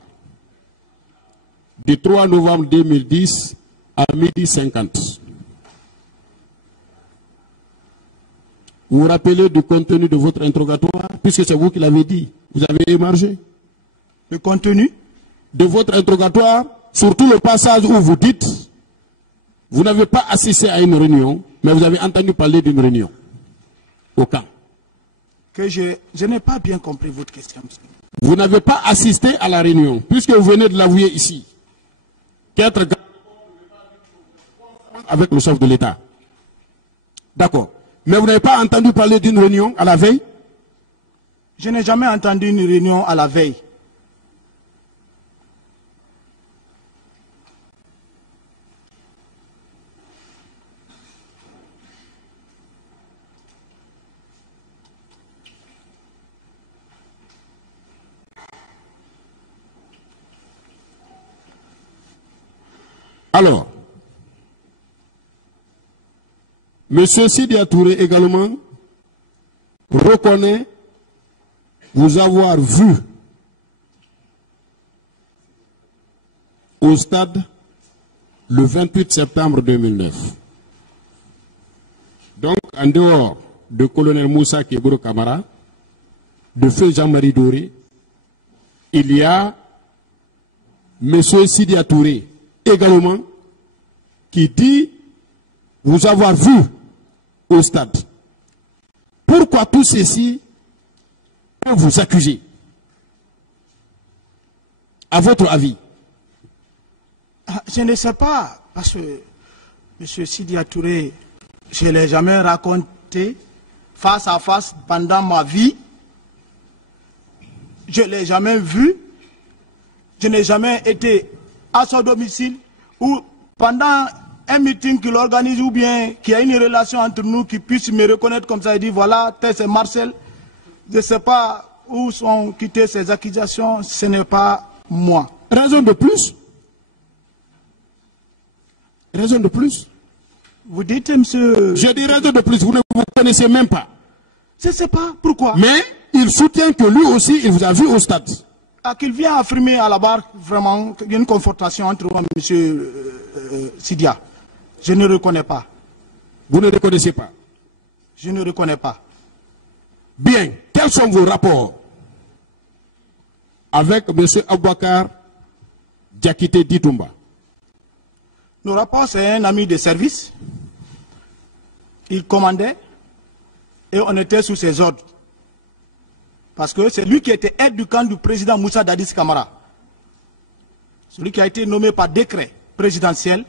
du 3 novembre 2010 à 12h50? Vous vous rappelez du contenu de votre interrogatoire, puisque c'est vous qui l'avez dit, vous avez émargé? Le contenu de votre interrogatoire, surtout le passage où vous dites, vous n'avez pas assisté à une réunion, mais vous avez entendu parler d'une réunion au camp. Que je n'ai pas bien compris votre question. Vous n'avez pas assisté à la réunion, puisque vous venez de l'avouer ici. Qu'être avec le chef de l'État. D'accord. Mais vous n'avez pas entendu parler d'une réunion à la veille? Je n'ai jamais entendu une réunion à la veille. Alors, M. Sidia Touré également reconnaît vous avoir vu au stade le 28 septembre 2009. Donc, en dehors de colonel Moussa Keburo Kamara, de feu Jean-Marie Doré, il y a M. Sidia Touré également qui dit vous avoir vu au stade. Pourquoi tout ceci peut vous accuser? À votre avis? Je ne sais pas, parce que M. Sidia Touré, je ne l'ai jamais raconté face à face pendant ma vie. Je ne l'ai jamais vu. Je n'ai jamais été à son domicile ou pendant un meeting qu'il organise ou bien qu'il y a une relation entre nous qui puisse me reconnaître comme ça et dire voilà, c'est Marcel. Je ne sais pas où sont quittées ces accusations, ce n'est pas moi. Raison de plus? Raison de plus? Vous dites, monsieur... Je dis raison de plus, vous ne vous connaissez même pas. Je ne sais pas pourquoi. Mais il soutient que lui aussi, il vous a vu au stade. Qu'il vient affirmer à la barre vraiment qu'il y a une confrontation entre moi et monsieur Sidia. Je ne reconnais pas. Vous ne reconnaissez pas? Je ne reconnais pas. Bien. Quels sont vos rapports avec monsieur Aboubakar Diakité Ditumba? Nos rapports, c'est un ami de service. Il commandait et on était sous ses ordres. Parce que c'est lui qui était aide du camp du président Moussa Dadis Camara. Celui qui a été nommé par décret présidentiel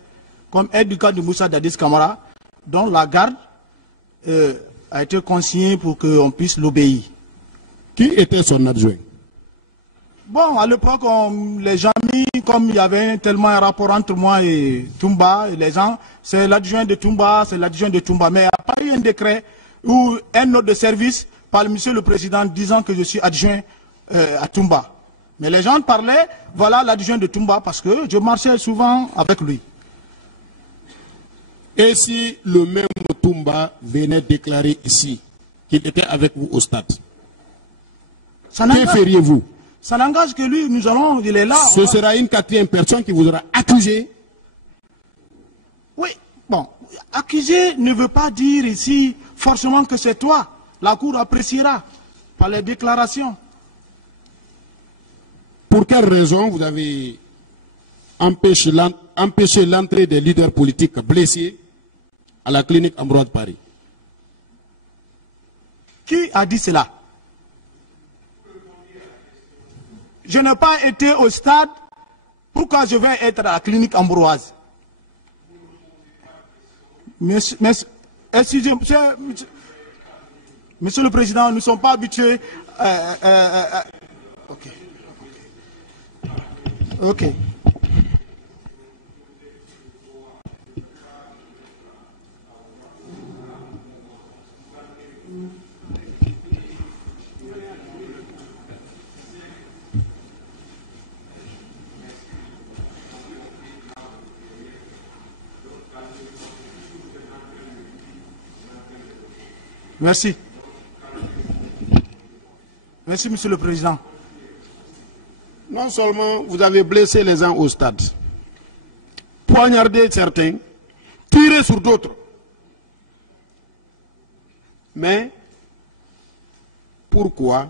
comme aide du camp de Moussa Dadis Camara, dont la garde a été consignée pour qu'on puisse l'obéir. Qui était son adjoint? Bon, à l'époque, les gens, comme il y avait tellement un rapport entre moi et Toumba, et les gens, c'est l'adjoint de Toumba, c'est l'adjoint de Toumba. Mais il n'y a pas eu un décret ou un note de service par le monsieur le président disant que je suis adjoint à Toumba. Mais les gens parlaient, voilà l'adjoint de Toumba, parce que je marchais souvent avec lui. Et si le même Toumba venait déclarer ici qu'il était avec vous au stade, que feriez-vous? Ça n'engage que lui, nous allons, il est là. Ce sera une quatrième personne qui vous aura accusé. Oui, bon, accusé ne veut pas dire ici forcément que c'est toi. La Cour appréciera par les déclarations. Pour quelle raison vous avez empêché l'entrée des leaders politiques blessés à la clinique Ambroise Paris? Qui a dit cela? Je n'ai pas été au stade. Pourquoi je vais être à la clinique Ambroise? Monsieur le Président, nous ne sommes pas habitués. Ok. Merci. Merci, Monsieur le Président. Non seulement vous avez blessé les gens au stade, poignardé certains, tiré sur d'autres, mais pourquoi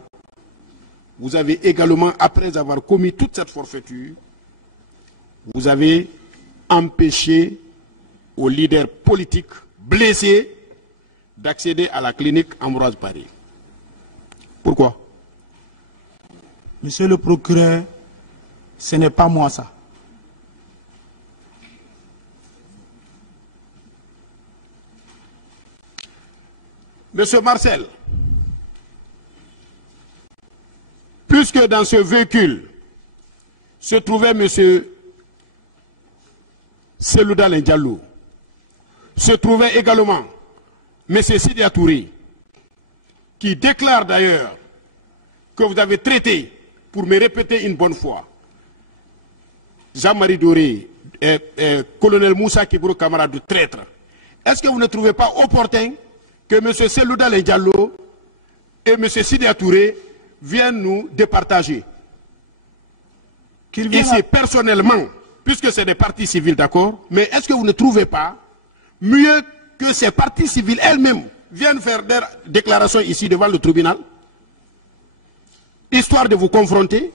vous avez également, après avoir commis toute cette forfaiture, vous avez empêché aux leaders politiques blessés d'accéder à la clinique Ambroise Paris? Pourquoi? Monsieur le procureur, ce n'est pas moi ça. Monsieur Marcel, puisque dans ce véhicule se trouvait monsieur Selouda Diallo, se trouvait également monsieur Sidia Touré, qui déclare d'ailleurs que vous avez traité, pour me répéter une bonne fois, Jean-Marie Doré et colonel Moussa Keburo Kamara de traître. Est-ce que vous ne trouvez pas opportun que M. Selouda Diallo et M. Sidia Touré viennent nous départager? Ici, personnellement, puisque c'est des parties civiles, d'accord, mais est-ce que vous ne trouvez pas mieux que ces parties civiles elles-mêmes viennent faire des déclarations ici devant le tribunal, histoire de vous confronter?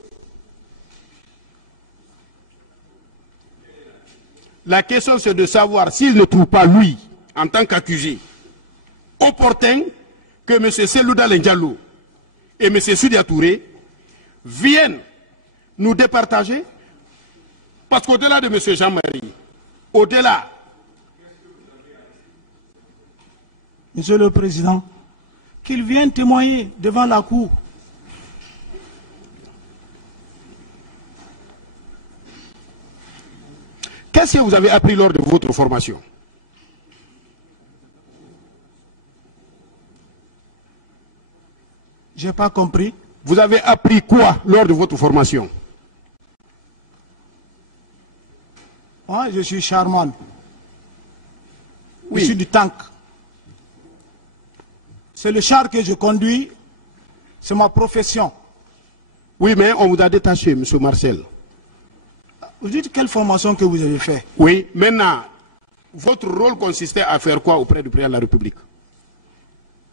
La question, c'est de savoir s'il ne trouve pas, lui, en tant qu'accusé, opportun que M. Selouda Diallo et M. Soudia Touré viennent nous départager, parce qu'au-delà de M. Jean-Marie, au-delà... Monsieur le Président, qu'ils viennent témoigner devant la Cour. Qu'est-ce que vous avez appris lors de votre formation? Je n'ai pas compris. Vous avez appris quoi lors de votre formation? Moi, je suis charmant. Oui. Je suis du tank. C'est le char que je conduis. C'est ma profession. Oui, mais on vous a détaché, M. Marcel. Vous dites quelle formation que vous avez fait? Oui, maintenant, votre rôle consistait à faire quoi auprès du président de la République?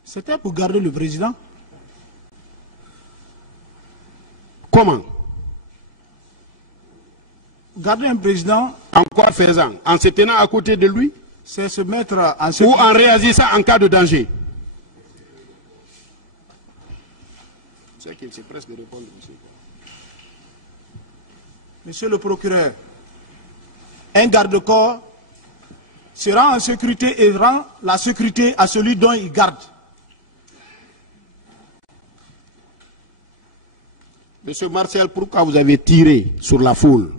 C'était pour garder le président. Comment? Garder un président... En quoi faisant? En se tenant à côté de lui? C'est se mettre en... Ou en réagissant en cas de danger? C'est qu'il s'est presque de répondre, monsieur. Monsieur le procureur, un garde-corps se rend en sécurité et rend la sécurité à celui dont il garde. Monsieur Marcel, pourquoi vous avez tiré sur la foule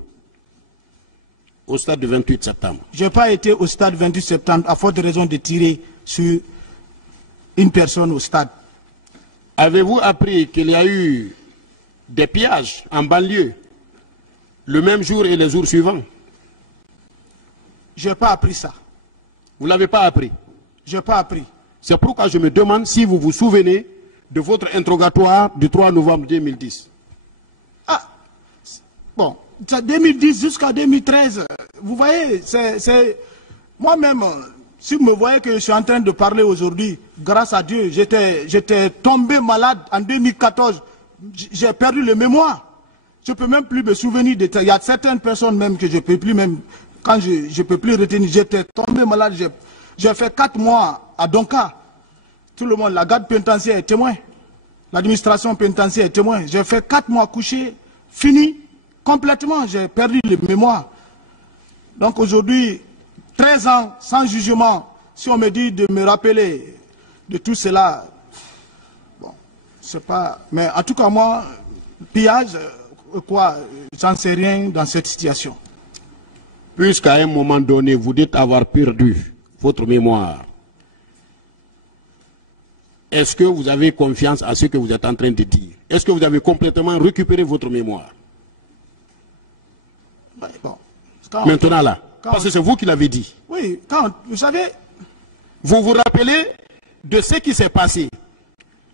au stade du 28 septembre? Je n'ai pas été au stade 28 septembre à forte raison de tirer sur une personne au stade. Avez-vous appris qu'il y a eu des pillages en banlieue le même jour et les jours suivants? Je n'ai pas appris ça. Vous ne l'avez pas appris? Je n'ai pas appris. C'est pourquoi je me demande si vous vous souvenez de votre interrogatoire du 3 novembre 2010. Ah, bon, 2010 jusqu'à 2013, vous voyez, c'est... Moi-même, si vous me voyez que je suis en train de parler aujourd'hui, grâce à Dieu, j'étais tombé malade en 2014, j'ai perdu le mémoire. Je ne peux même plus me souvenir de ça. Il y a certaines personnes même que je ne peux plus, même quand je ne peux plus retenir. J'étais tombé malade, j'ai fait 4 mois à Donka. Tout le monde, la garde pénitentiaire est témoin. L'administration pénitentiaire est témoin. J'ai fait 4 mois couché, fini, complètement, j'ai perdu le mémoire. Donc aujourd'hui, 13 ans sans jugement, si on me dit de me rappeler de tout cela, bon, c'est pas... Mais en tout cas, moi, pillage, quoi, j'en sais rien dans cette situation. Puisqu'à un moment donné, vous dites avoir perdu votre mémoire, est-ce que vous avez confiance à ce que vous êtes en train de dire? Est-ce que vous avez complètement récupéré votre mémoire? Ouais, bon, maintenant là, parce que c'est vous qui l'avez dit. Oui, vous savez... Vous vous rappelez de ce qui s'est passé,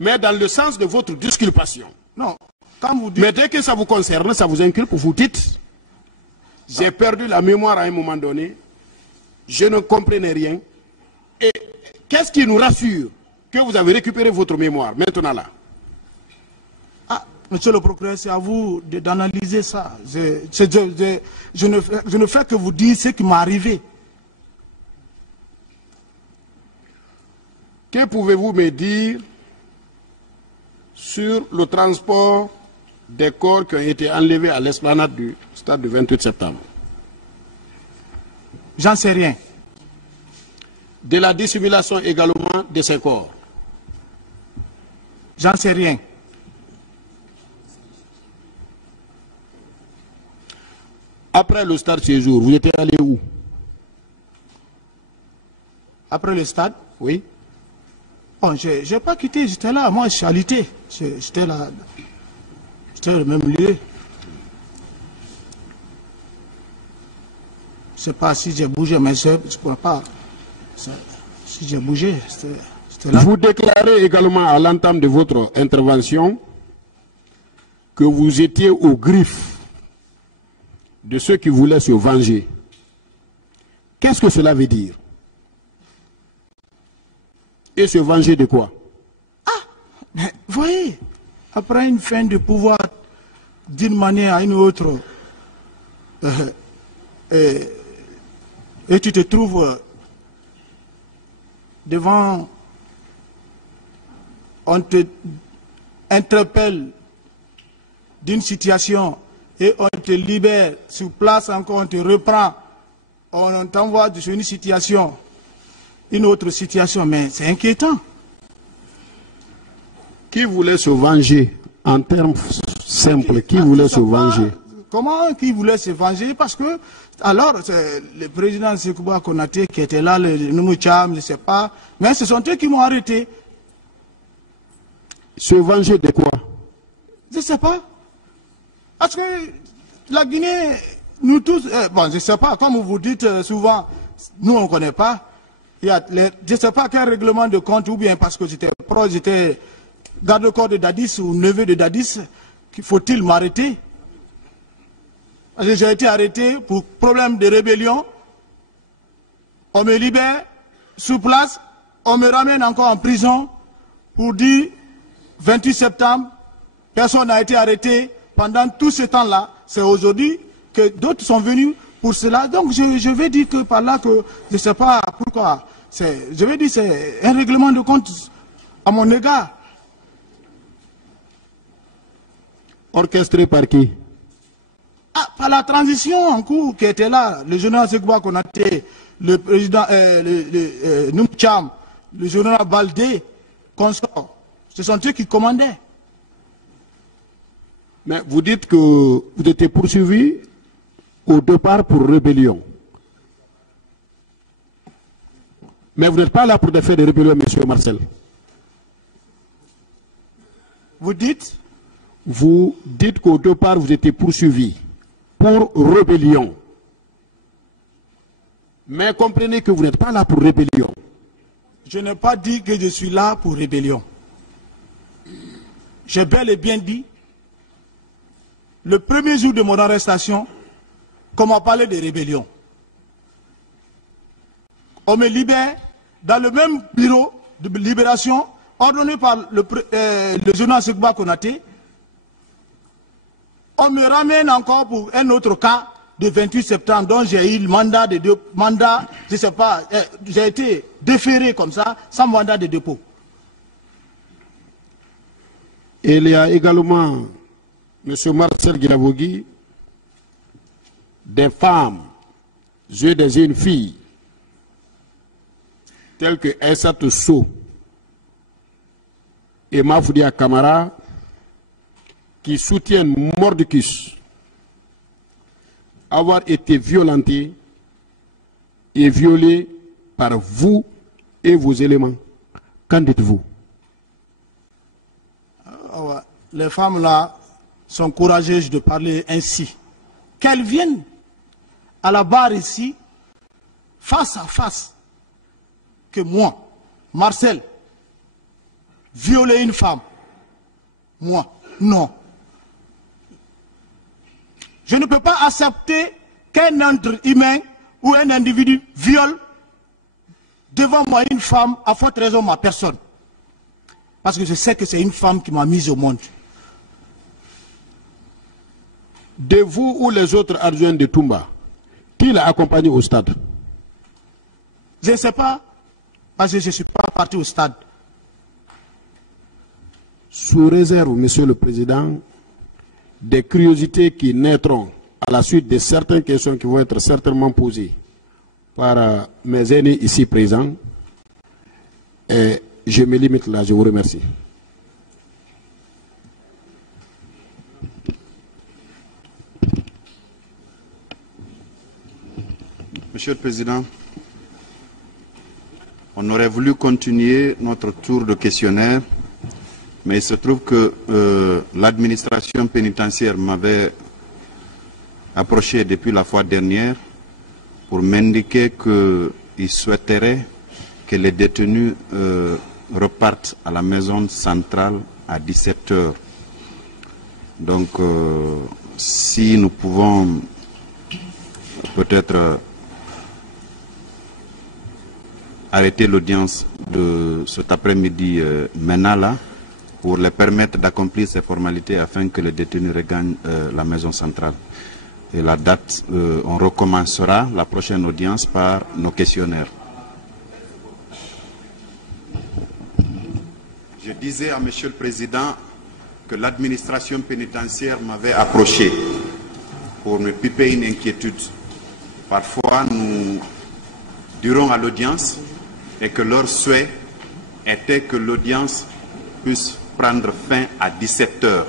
mais dans le sens de votre disculpation. Non, quand vous dites... Mais dès que ça vous concerne, ça vous inculpe, vous dites, j'ai perdu la mémoire à un moment donné, je ne comprenais rien. Et qu'est-ce qui nous rassure que vous avez récupéré votre mémoire, maintenant là? Ah, monsieur le procureur, c'est à vous d'analyser ça. Je ne fais que vous dire ce qui m'est arrivé. Que pouvez-vous me dire sur le transport des corps qui ont été enlevés à l'esplanade du stade du 28 septembre? J'en sais rien. De la dissimulation également de ces corps? J'en sais rien. Après le stade séjour, vous étiez allé où? Après le stade? Oui. Bon, je n'ai pas quitté, j'étais là, moi je suis alité. J'étais là, j'étais au même lieu. Je ne sais pas si j'ai bougé, mais je ne crois pas. Si j'ai bougé, c'était là. Vous déclarez également à l'entame de votre intervention que vous étiez au griffe de ceux qui voulaient se venger. Qu'est-ce que cela veut dire? Et se venger de quoi? Ah, mais voyez, après une fin de pouvoir, d'une manière à une autre, et tu te trouves devant, on te interpelle d'une situation et on te libère sur place, encore on te reprend, on t'envoie sur une situation, une autre situation, mais c'est inquiétant. Qui voulait se venger? En termes simples, qui voulait se venger? Comment qui voulait se venger? Parce que, alors, c'est le président Sekouba Konaté qui était là, le Noumoucham, je ne sais pas, mais ce sont eux qui m'ont arrêté. Se venger de quoi? Je ne sais pas. Parce que la Guinée, nous tous, bon, je ne sais pas, comme vous dites souvent, nous on ne connaît pas. Il y a je ne sais pas quel règlement de compte, ou bien parce que j'étais proche, j'étais garde-corps de Dadis ou neveu de Dadis, qu'il faut-il m'arrêter? Parce que j'ai été arrêté pour problème de rébellion. On me libère sur place, on me ramène encore en prison pour dire 28 septembre, personne n'a été arrêté pendant tout ce temps-là. C'est aujourd'hui que d'autres sont venus pour cela. Donc je vais dire que par là que je ne sais pas pourquoi. Je vais dire c'est un règlement de compte à mon égard. Orchestré par qui? Ah, par la transition en cours qui était là, le général Sekouba Konaté, le président Noumoucham, le général Baldé, consort. Ce sont eux qui commandaient. Mais vous dites que vous étiez poursuivi au départ pour rébellion. Mais vous n'êtes pas là pour des faits de rébellion, monsieur Marcel. Vous dites? Vous dites qu'au départ, vous étiez poursuivi pour rébellion. Mais comprenez que vous n'êtes pas là pour rébellion. Je n'ai pas dit que je suis là pour rébellion. J'ai bel et bien dit, le premier jour de mon arrestation, qu'on m'a parlé de rébellion. On me libère dans le même bureau de libération ordonné par le général Sekouba Konaté. On me ramène encore pour un autre cas de 28 septembre dont j'ai eu le mandat de je ne sais pas, j'ai été déféré comme ça, sans mandat de dépôt. Et il y a également, M. Marcel Guilavogui, des femmes et des jeunes filles, telles que Aïssatou Sow et Mafoudia Kamara, qui soutiennent Mordicus avoir été violentés et violés par vous et vos éléments. Qu'en dites-vous? Les femmes là sont courageuses de parler ainsi. Qu'elles viennent à la barre ici, face à face, que moi, Marcel, violer une femme. Moi, non. Je ne peux pas accepter qu'un être humain ou un individu viole devant moi une femme, à forte raison ma personne. Parce que je sais que c'est une femme qui m'a mise au monde. De vous ou les autres adjoints de Toumba, qui l'a accompagné au stade? Je ne sais pas, parce que je ne suis pas parti au stade. Sous réserve, Monsieur le Président, des curiosités qui naîtront à la suite de certaines questions qui vont être certainement posées par mes aînés ici présents, et je me limite là, je vous remercie. Monsieur le Président, on aurait voulu continuer notre tour de questionnaire, mais il se trouve que l'administration pénitentiaire m'avait approché depuis la fois dernière pour m'indiquer qu'il souhaiterait que les détenus repartent à la maison centrale à 17 h. Donc, si nous pouvons peut-être arrêter l'audience de cet après-midi maintenant là, pour les permettre d'accomplir ces formalités afin que les détenus regagnent la maison centrale. Et la date, on recommencera la prochaine audience par nos questionnaires. Je disais à Monsieur le Président que l'administration pénitentiaire m'avait approché pour me piper une inquiétude. Parfois, nous dirons à l'audience et que leur souhait était que l'audience puisse prendre fin à 17 h.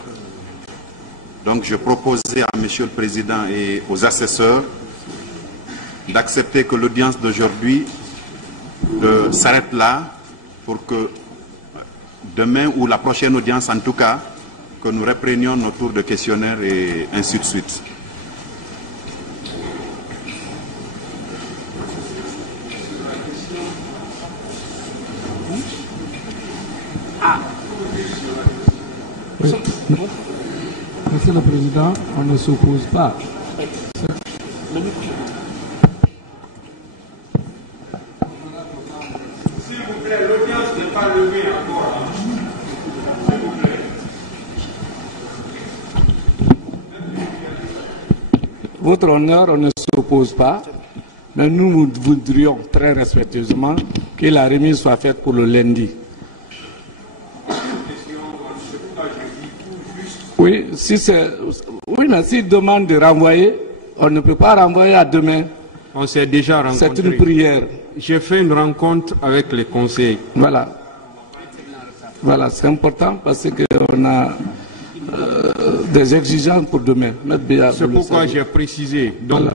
Donc je proposais à Monsieur le Président et aux assesseurs d'accepter que l'audience d'aujourd'hui s'arrête là pour que demain ou la prochaine audience en tout cas, que nous reprenions nos tours de questionnaire et ainsi de suite. Monsieur le Président, on ne s'oppose pas. S'il vous plaît, l'audience n'est pas levée encore. S'il vous plaît. Votre honneur, on ne s'oppose pas, mais nous voudrions très respectueusement que la remise soit faite pour le lundi. Oui, mais s'il demande de renvoyer, on ne peut pas renvoyer à demain. On s'est déjà rencontré. C'est une prière. J'ai fait une rencontre avec les conseils. Voilà. Voilà, c'est important parce qu'on a des exigences pour demain. C'est pourquoi j'ai précisé. Donc, voilà.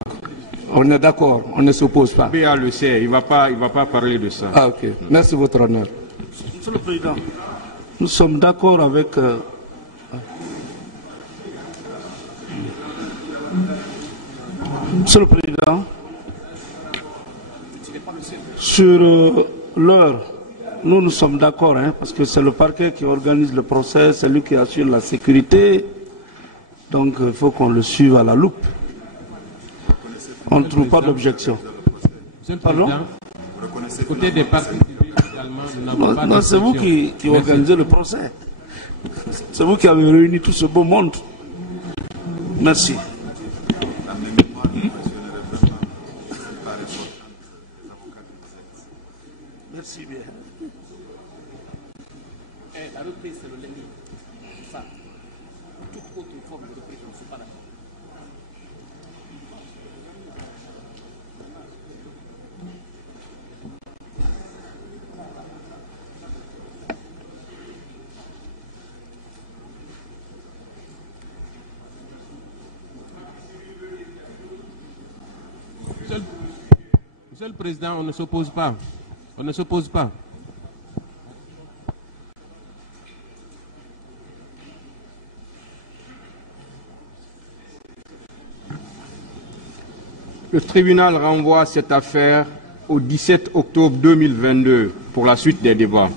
On est d'accord, on ne s'oppose pas. BA le sait, il ne va pas parler de ça. Ah, ok. Merci, votre honneur. Monsieur le Président, nous sommes d'accord avec... Monsieur le Président, sur l'heure, nous sommes d'accord, parce que c'est le parquet qui organise le procès, c'est lui qui assure la sécurité, donc il faut qu'on le suive à la loupe. On ne trouve pas d'objection. Pardon? Côté des parties publiques également, non, c'est vous qui organisez le procès. C'est vous qui avez réuni tout ce beau monde. Merci. Merci bien. La reprise, c'est le lundi. Ça, toute autre forme de reprise, on ne sait pas d'accord. Monsieur le Président, on ne s'oppose pas. On ne s'oppose pas. Le tribunal renvoie cette affaire au 17 octobre 2022 pour la suite des débats.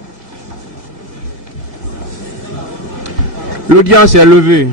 L'audience est levée.